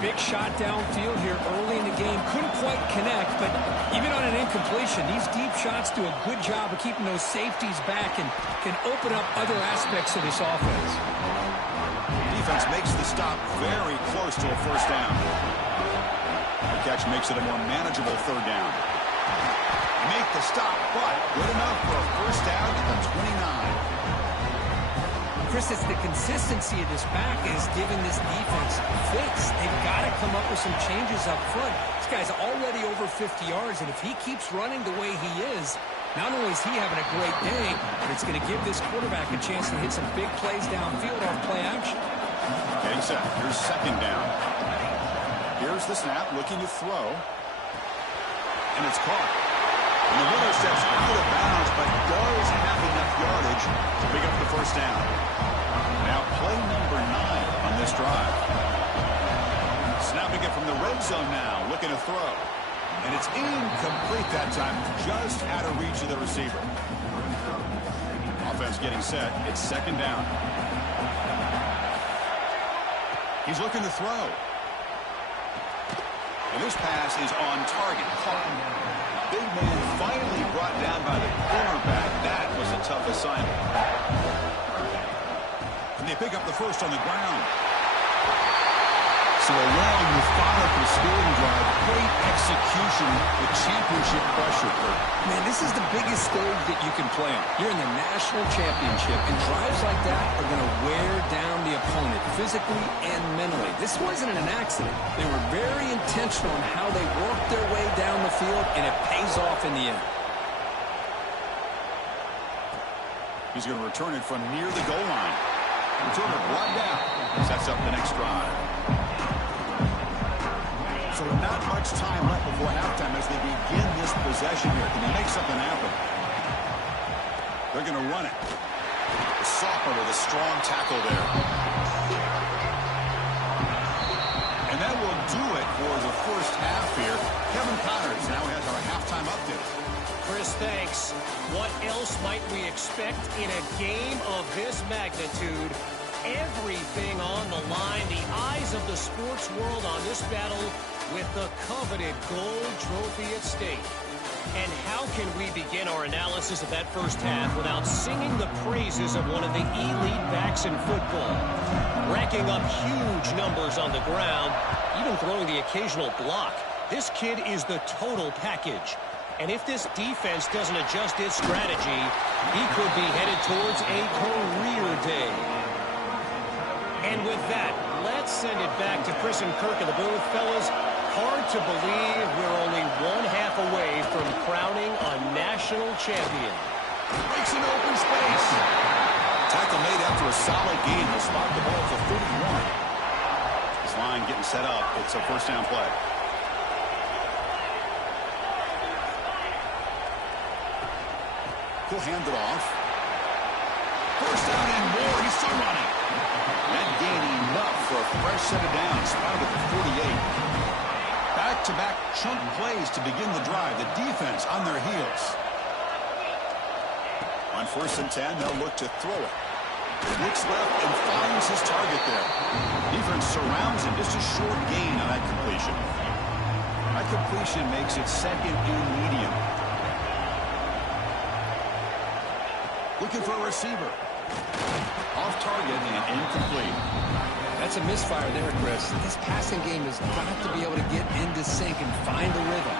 Big shot downfield here early in the game. Couldn't quite connect, but even on an incompletion, these deep shots do a good job of keeping those safeties back and can open up other aspects of this offense. Defense makes the stop very close to a first down. The catch makes it a more manageable 3rd down. Make the stop, but good enough for a first down at the 29. Chris, it's the consistency of this back is giving this defense fits. They've got to come up with some changes up front. This guy's already over 50 yards, and if he keeps running the way he is, not only is he having a great day, but it's going to give this quarterback a chance to hit some big plays downfield off play action. Getting set. Here's 2nd down. Here's the snap, looking to throw. and it's caught. And the runner steps out of bounds, but does have enough yardage to pick up the first down. Now play number 9 on this drive. Snapping it from the red zone now, looking to throw. And it's incomplete that time, just out of reach of the receiver. Offense getting set. It's second down. He's looking to throw. And this pass is on target. Caught. Big man finally brought down by the cornerback. That was a tough assignment. And they pick up the first on the ground. So a long, methodical scoring drive. Great execution with championship pressure. Man, this is the biggest stage that you can play on. You're in the national championship, and drives like that are going to wear down the opponent physically and mentally. This wasn't an accident. They were very intentional in how they worked their way down the field, and it pays off in the end. He's going to return it from near the goal line. Returner brought down. Sets up the next drive. So not much time left before halftime as they begin this possession here. Can they make something happen? They're going to run it. The sophomore with a strong tackle there. And that will do it for the first half here. Kevin Connors now has our halftime update. Chris, thanks. What else might we expect in a game of this magnitude? Everything on the line. The eyes of the sports world on this battle with the coveted gold trophy at stake. And how can we begin our analysis of that first half without singing the praises of one of the elite backs in football? Racking up huge numbers on the ground, even throwing the occasional block. This kid is the total package. And if this defense doesn't adjust its strategy, he could be headed towards a career day. And with that, let's send it back to Chris and Kirk in the booth. Fellas, hard to believe we're only one half away from crowning a national champion. Breaks an open space. Tackle made after a solid gain. They'll spot the ball for 31. This line getting set up. It's a first down play. He'll hand it off. First down and more. He's still running. That gain enough for a fresh set of downs. Spotted at the 48. Back-to-back chunk plays to begin the drive. The defense on their heels. On first and 10, they'll look to throw it. Looks left and finds his target there. Defense surrounds him. Just a short gain on that completion. That completion makes it second and medium. Looking for a receiver. Off target and incomplete. That's a misfire there, Chris. This passing game has got to be able to get into sync and find a rhythm.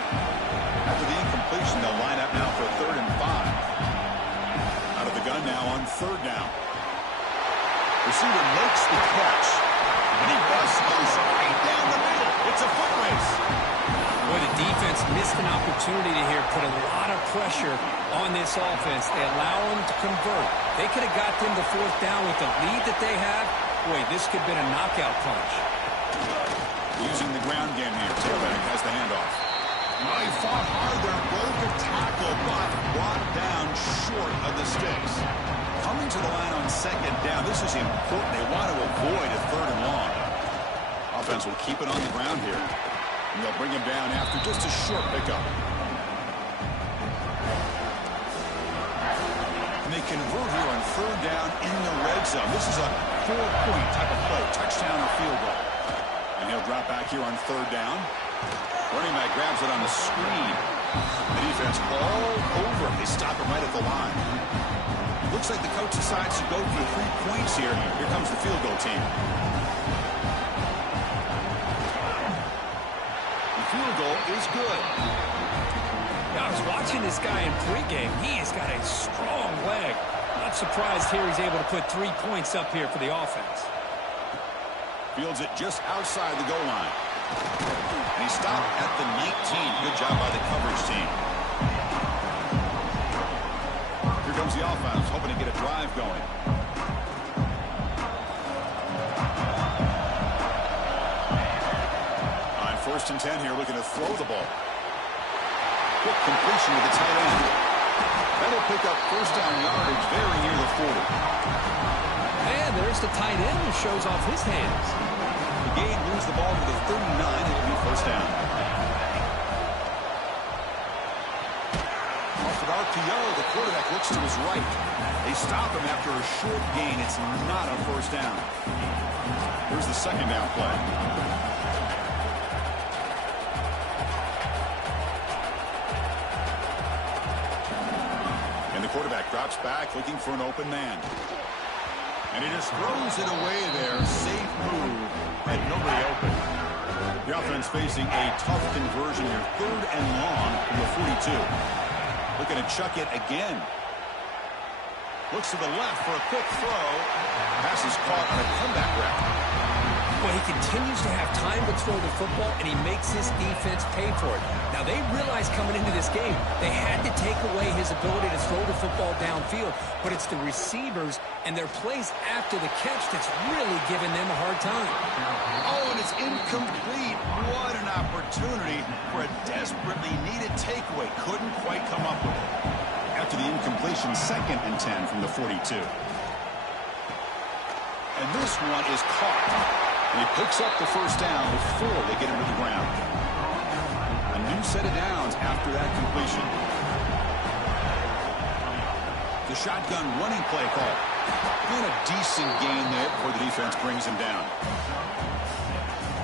After the incompletion, they'll line up now for 3rd and 5. Out of the gun now on 3rd down. Receiver makes the catch. And he busts loose right down the middle. It's a foot race. Boy, the defense missed an opportunity to here put a lot of pressure on this offense. They allow them to convert. They could have got them to 4th down with the lead that they have. Boy, this could have been a knockout punch. Using the ground game here. Tailback has the handoff. Well, he fought hard there. Broke a tackle, but brought down short of the sticks. Coming to the line on 2nd down. This is important. They want to avoid a 3rd and long. Offense will keep it on the ground here. And they'll bring him down after just a short pickup. And they convert here on 3rd down in the red zone. This is a 4-point type of play, touchdown or field goal. And he'll drop back here on 3rd down. Running back grabs it on the screen. The defense all over him. They stop him right at the line. Looks like the coach decides to go for the 3 points here. Here comes the field goal team. Field goal is good. Now, I was watching this guy in pregame. He has got a strong leg. Not surprised here he's able to put 3 points up here for the offense. Fields it just outside the goal line. And he stopped at the 19. Good job by the coverage team. Here comes the offense, hoping to get a drive going. On 1st and 10 here, looking to throw the ball. quick completion to the tight end. That'll pick up first down yardage very near the 40. And there's the tight end who shows off his hands. The Gabe moves the ball to the 39. It'll be first down. Off of RPO, the quarterback looks to his right. They stop him after a short gain. It's not a first down. Here's the second down play. And the quarterback drops back looking for an open man. And he just throws it away there. Safe move. And nobody open. The offense facing a tough conversion here. 3rd and long from the 42. Looking to chuck it again. Looks to the left for a quick throw. Pass is caught on a comeback route. Well, he continues to have time to throw the football, and he makes his defense pay for it. Now, they realized coming into this game, they had to take away his ability to throw the football downfield, but it's the receivers and their plays after the catch that's really giving them a hard time. Oh, and it's incomplete. What an opportunity for a desperately needed takeaway. Couldn't quite come up with it. After the incompletion, 2nd and 10 from the 42. And this one is caught. And he picks up the first down before they get him to the ground. A new set of downs after that completion. The shotgun running play call. And a decent gain there before the defense brings him down.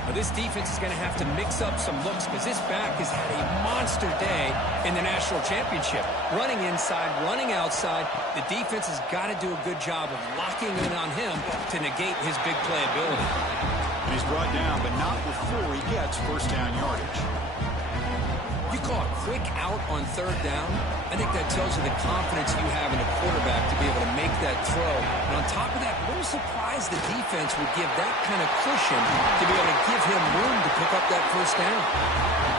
Now, this defense is going to have to mix up some looks because this back has had a monster day in the national championship. Running inside, running outside. The defense has got to do a good job of locking in on him to negate his big play ability. And he's brought down, but not before he gets first down yardage. You call a quick out on 3rd down. I think that tells you the confidence you have in a quarterback to be able to make that throw. And on top of that, a little surprised the defense would give that kind of cushion to be able to give him room to pick up that first down.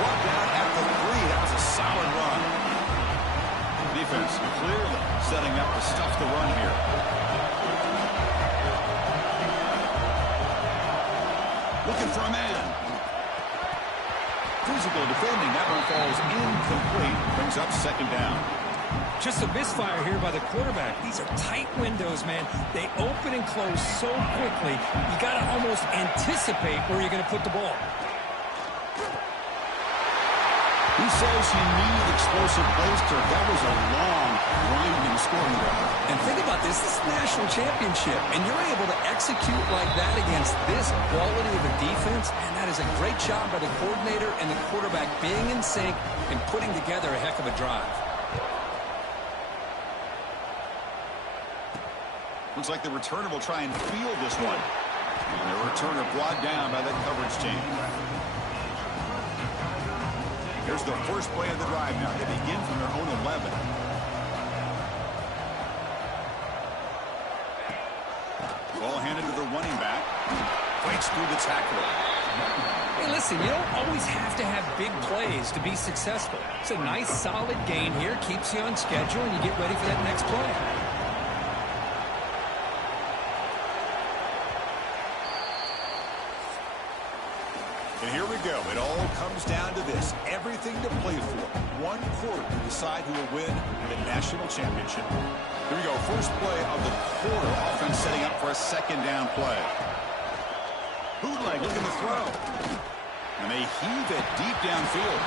Brought down at the 3. That was a solid run. Defense clearly setting up to stuff the run here. Looking for a man. Physical defending. That one falls incomplete. Brings up 2nd down. Just a misfire here by the quarterback. These are tight windows, man. They open and close so quickly. You got to almost anticipate where you're going to put the ball. He says he needed explosive plays, Kirk. That was a long, grinding scoring drive. And think about this. This is the national championship, and you're able to execute like that against this quality of a defense, and that is a great job by the coordinator and the quarterback being in sync and putting together a heck of a drive. Looks like the returner will try and field this one. And the returner brought down by that coverage team. Here's the first play of the drive now. They begin from their own 11. Ball handed to the running back. Breaks through the tackler. Hey, listen, you don't always have to have big plays to be successful. It's a nice, solid gain here. Keeps you on schedule, and you get ready for that next play. And here we go. It all comes down to this. Everything to play for. One quarter to decide who will win the national championship. Here we go. First play of the quarter. Offense setting up for a 2nd down play. Bootleg looking to throw. And they heave it deep downfield.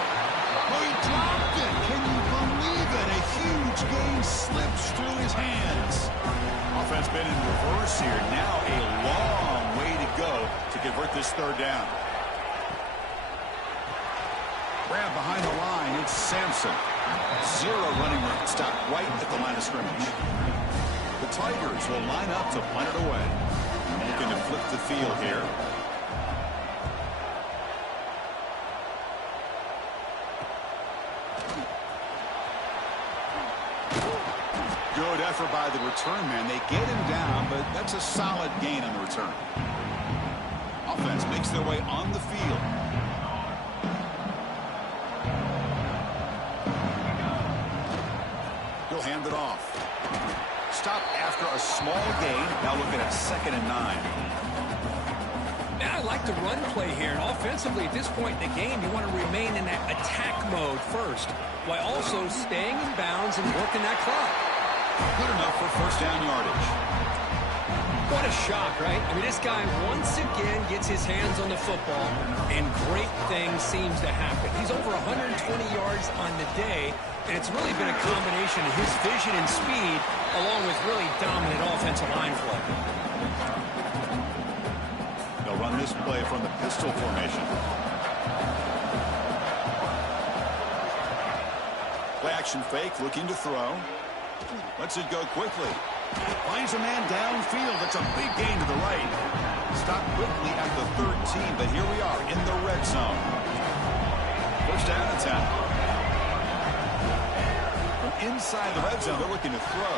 Oh, he dropped it. Can you believe it? A huge gain slips through his hands. Offense been in reverse here. Now a long way to go to convert this 3rd down. Grab behind the line. It's Sampson. 0 running room. Stop right at the line of scrimmage. The Tigers will line up to punt it away. Looking to flip the field here. Good effort by the return man. They get him down, but that's a solid gain on the return. Offense makes their way on the field. He'll hand it off. Stop after a small gain. Now looking at 2nd and 9. Now I like the run play here, and offensively at this point in the game, you want to remain in that attack mode first. while also staying in bounds and working that clock. Good enough for first down yardage. What a shock, right? I mean, this guy once again gets his hands on the football, and great things seems to happen. He's over 120 yards on the day, and it's really been a combination of his vision and speed, along with really dominant offensive line play. They'll run this play from the pistol formation. Play action fake, looking to throw. Lets it go quickly. Finds a man downfield. That's a big gain to the right. Stopped quickly at the 13, but here we are in the red zone. First down and 10. From inside the red zone, they're looking to throw.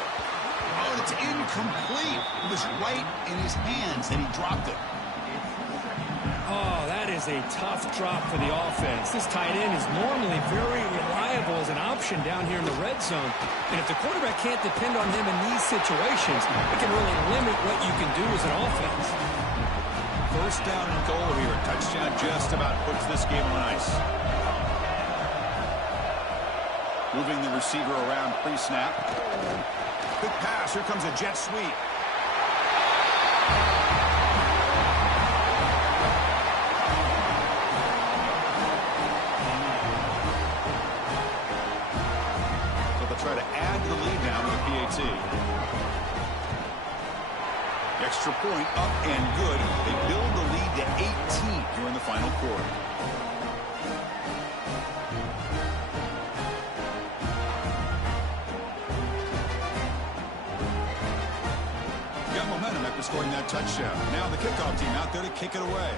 Oh, it's incomplete. It was right in his hands, and he dropped it. Oh, that is a tough drop for the offense. This tight end is normally very reliable as an option down here in the red zone. And if the quarterback can't depend on him in these situations, it can really limit what you can do as an offense. First down and goal here. A touchdown just about puts this game on ice. Moving the receiver around pre-snap. Good pass. Here comes a jet sweep. Try to add to the lead now with the PAT. Extra point up and good. They build the lead to 18 here in the final quarter. Got momentum after scoring that touchdown. Now the kickoff team out there to kick it away.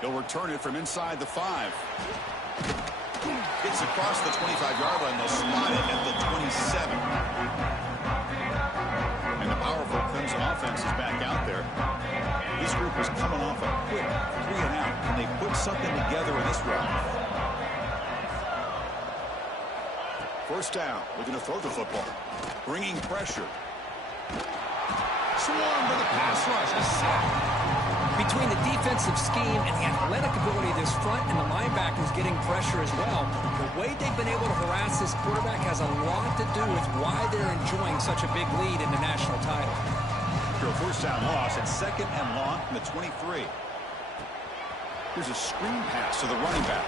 He'll return it from inside the 5. Gets across the 25-yard line. They'll spot it at the 27. And the powerful Clemson offense is back out there. This group was coming off a quick 3-and-out, and they put something together in this drive. First down. Looking to throw the football. Bringing pressure. Swarm for the pass rush. A sack. Between the defensive scheme and the athletic ability of this front and the linebackers getting pressure as well, the way they've been able to harass this quarterback has a lot to do with why they're enjoying such a big lead in the national title. After a first down loss, it's second and long from the 23. Here's a screen pass to the running back.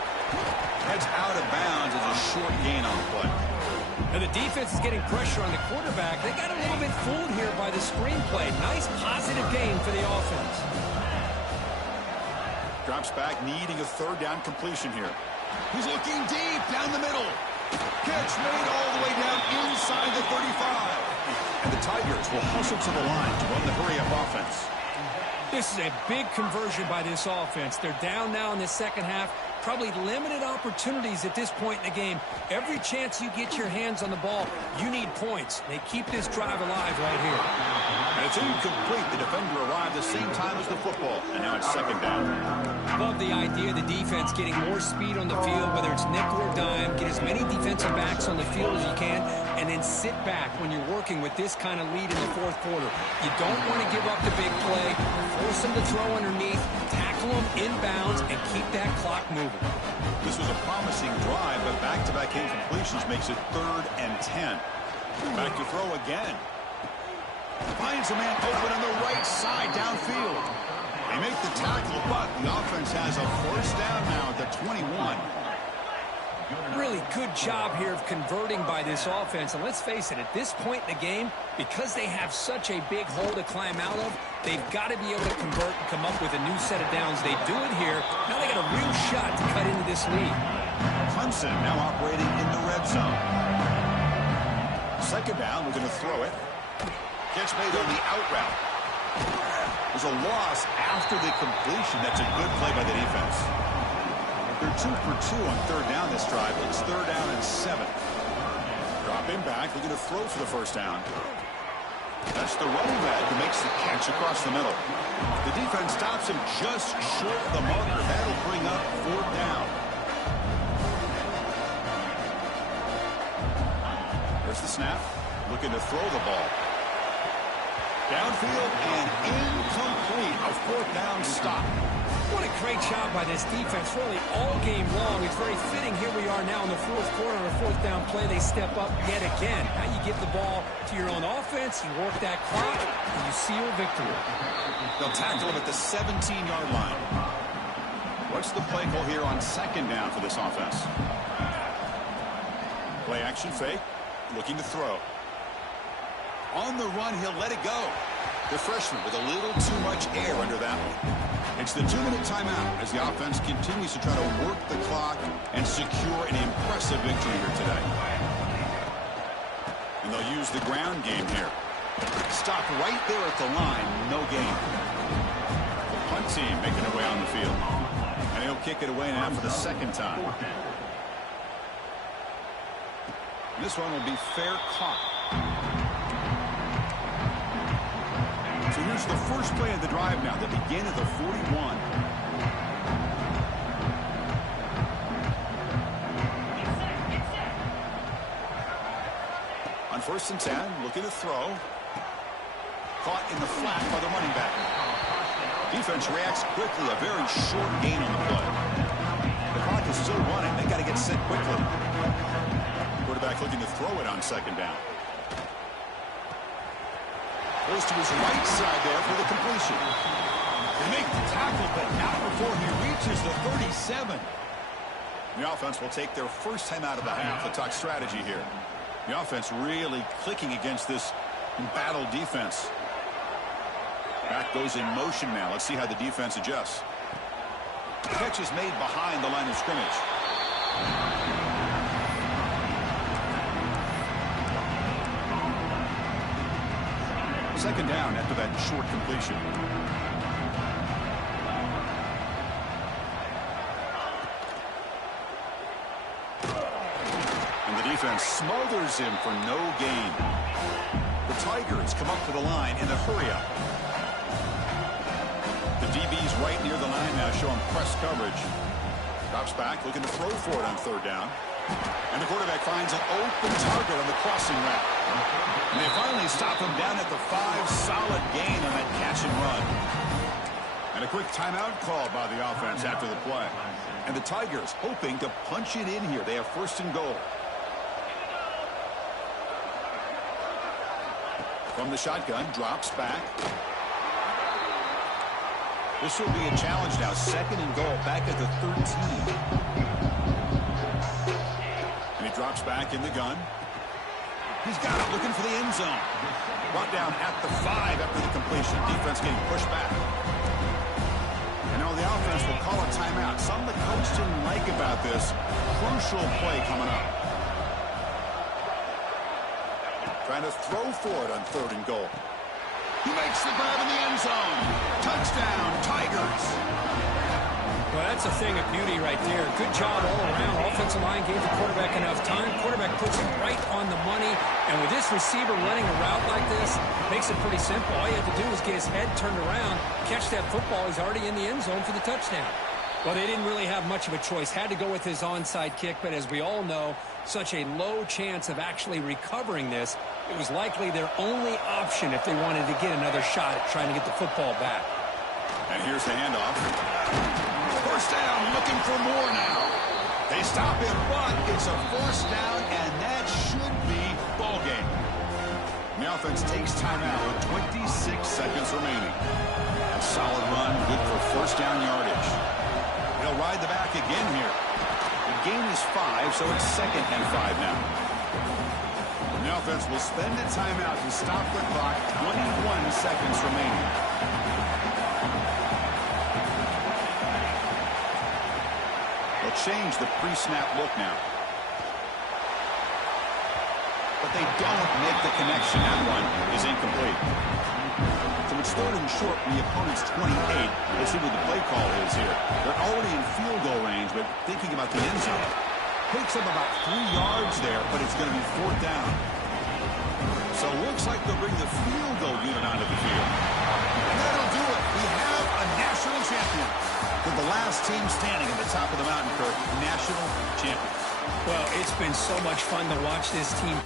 Heads out of bounds as a short gain on the play. And the defense is getting pressure on the quarterback. They got a little bit fooled here by the screenplay. Nice positive gain for the offense. Drops back, needing a third down completion here. He's looking deep down the middle. Catch made all the way down inside the 35. And the Tigers will hustle to the line to run the hurry-up offense. This is a big conversion by this offense. They're down now in the second half. Probably limited opportunities at this point in the game. Every chance you get your hands on the ball, you need points. They keep this drive alive right here. And it's incomplete. The defender arrived the same time as the football. And now it's second down. Love the idea of the defense getting more speed on the field, whether it's nickel or dime. Get as many defensive backs on the field as you can, and then sit back when you're working with this kind of lead in the fourth quarter. You don't want to give up the big play. Force them to throw underneath. Tackle them inbounds and keep that clock moving. This was a promising drive, but back-to-back incompletions makes it 3rd and 10. Back to throw again. Finds a man open on the right side downfield. They make the tackle, but the offense has a first down now at the 21. Really good job here of converting by this offense. And let's face it, at this point in the game, because they have such a big hole to climb out of, they've got to be able to convert and come up with a new set of downs. They do it here. Now they got a real shot to cut into this lead. Clemson now operating in the red zone. Second down, we're going to throw it. Catch made on the out route. There's a loss after the completion. That's a good play by the defense. They're 2 for 2 on third down this drive. It's 3rd down and 7. Drop him back. They're going to throw for the first down. That's the running back who makes the catch across the middle. The defense stops him just short of the marker. That'll bring up 4th down. There's the snap. Looking to throw the ball. Downfield and incomplete. A 4th down stop. What a great job by this defense, really all game long. It's very fitting. Here we are now in the fourth quarter on a fourth down play. They step up yet again. Now you get the ball to your own offense, you work that clock, and you seal victory. They'll tackle him at the 17-yard line. What's the play call here on second down for this offense? Play action fake, looking to throw. On the run, he'll let it go. The freshman with a little too much air under that one. It's the 2-minute timeout as the offense continues to try to work the clock and secure an impressive victory here today. And they'll use the ground game here. Stop right there at the line, no gain. The punt team making their way on the field. And he'll kick it away now for the second time. This one will be fair caught. So here's the first play of the drive now that begin at the 41. On 1st and 10, looking to throw. Caught in the flat by the running back. Defense reacts quickly, a very short gain on the play. The clock is still running. They got to get set quickly. Quarterback looking to throw it on second down. Goes to his right side there for the completion. They make the tackle, but not before he reaches the 37. The offense will take their first time out of the half. The talk strategy here. The offense really clicking against this embattled defense. Back goes in motion now. Let's see how the defense adjusts. Catch is made behind the line of scrimmage. Second down after that short completion. And the defense smothers him for no gain. The Tigers come up to the line in a hurry-up. The DB's right near the line now showing press coverage. Drops back, looking to throw for it on third down. And the quarterback finds an open target on the crossing route. And they finally stop him down at the 5. Solid gain on that catch and run. And a quick timeout called by the offense after the play. And the Tigers hoping to punch it in here. They have 1st and goal. From the shotgun, drops back. This will be a challenge now. 2nd and goal, back at the 13. And he drops back in the gun. He's got it, looking for the end zone. Brought down at the 5 after the completion. Defense getting pushed back. And now the offense will call a timeout. Something the coach didn't like about this. Crucial play coming up. Trying to throw for it on 3rd and goal. He makes the grab in the end zone. Touchdown, Tigers. Well, that's a thing of beauty right there. Good job all around. Offensive line gave the quarterback enough time. Quarterback puts it right on the money. And with this receiver running a route like this, makes it pretty simple. All you have to do is get his head turned around, catch that football. He's already in the end zone for the touchdown. Well, they didn't really have much of a choice. Had to go with his onside kick, but as we all know, such a low chance of actually recovering this. It was likely their only option if they wanted to get another shot at trying to get the football back. And here's the handoff. 1st down, looking for more now. They stop him, but it's a 1st down, and that should be ball game. The offense takes timeout with 26 seconds remaining. A solid run, good for 1st down yardage. He'll ride the back again here. The gain is 5, so it's 2nd and 5 now. And the offense will spend a timeout to stop the clock. 21 seconds remaining. They'll change the pre-snap look now. But they don't make the connection. That one is incomplete. So it's 3rd and short from the opponent's 28. Let's see what the play call is here. They're already in field goal range, but thinking about the end zone. Takes them about 3 yards there, but it's going to be 4th down. So it looks like they'll bring the field goal unit onto the field. And that'll do it. We have a national champion. With the last team standing at the top of the mountain, Kirk, national champions. Well, it's been so much fun to watch this team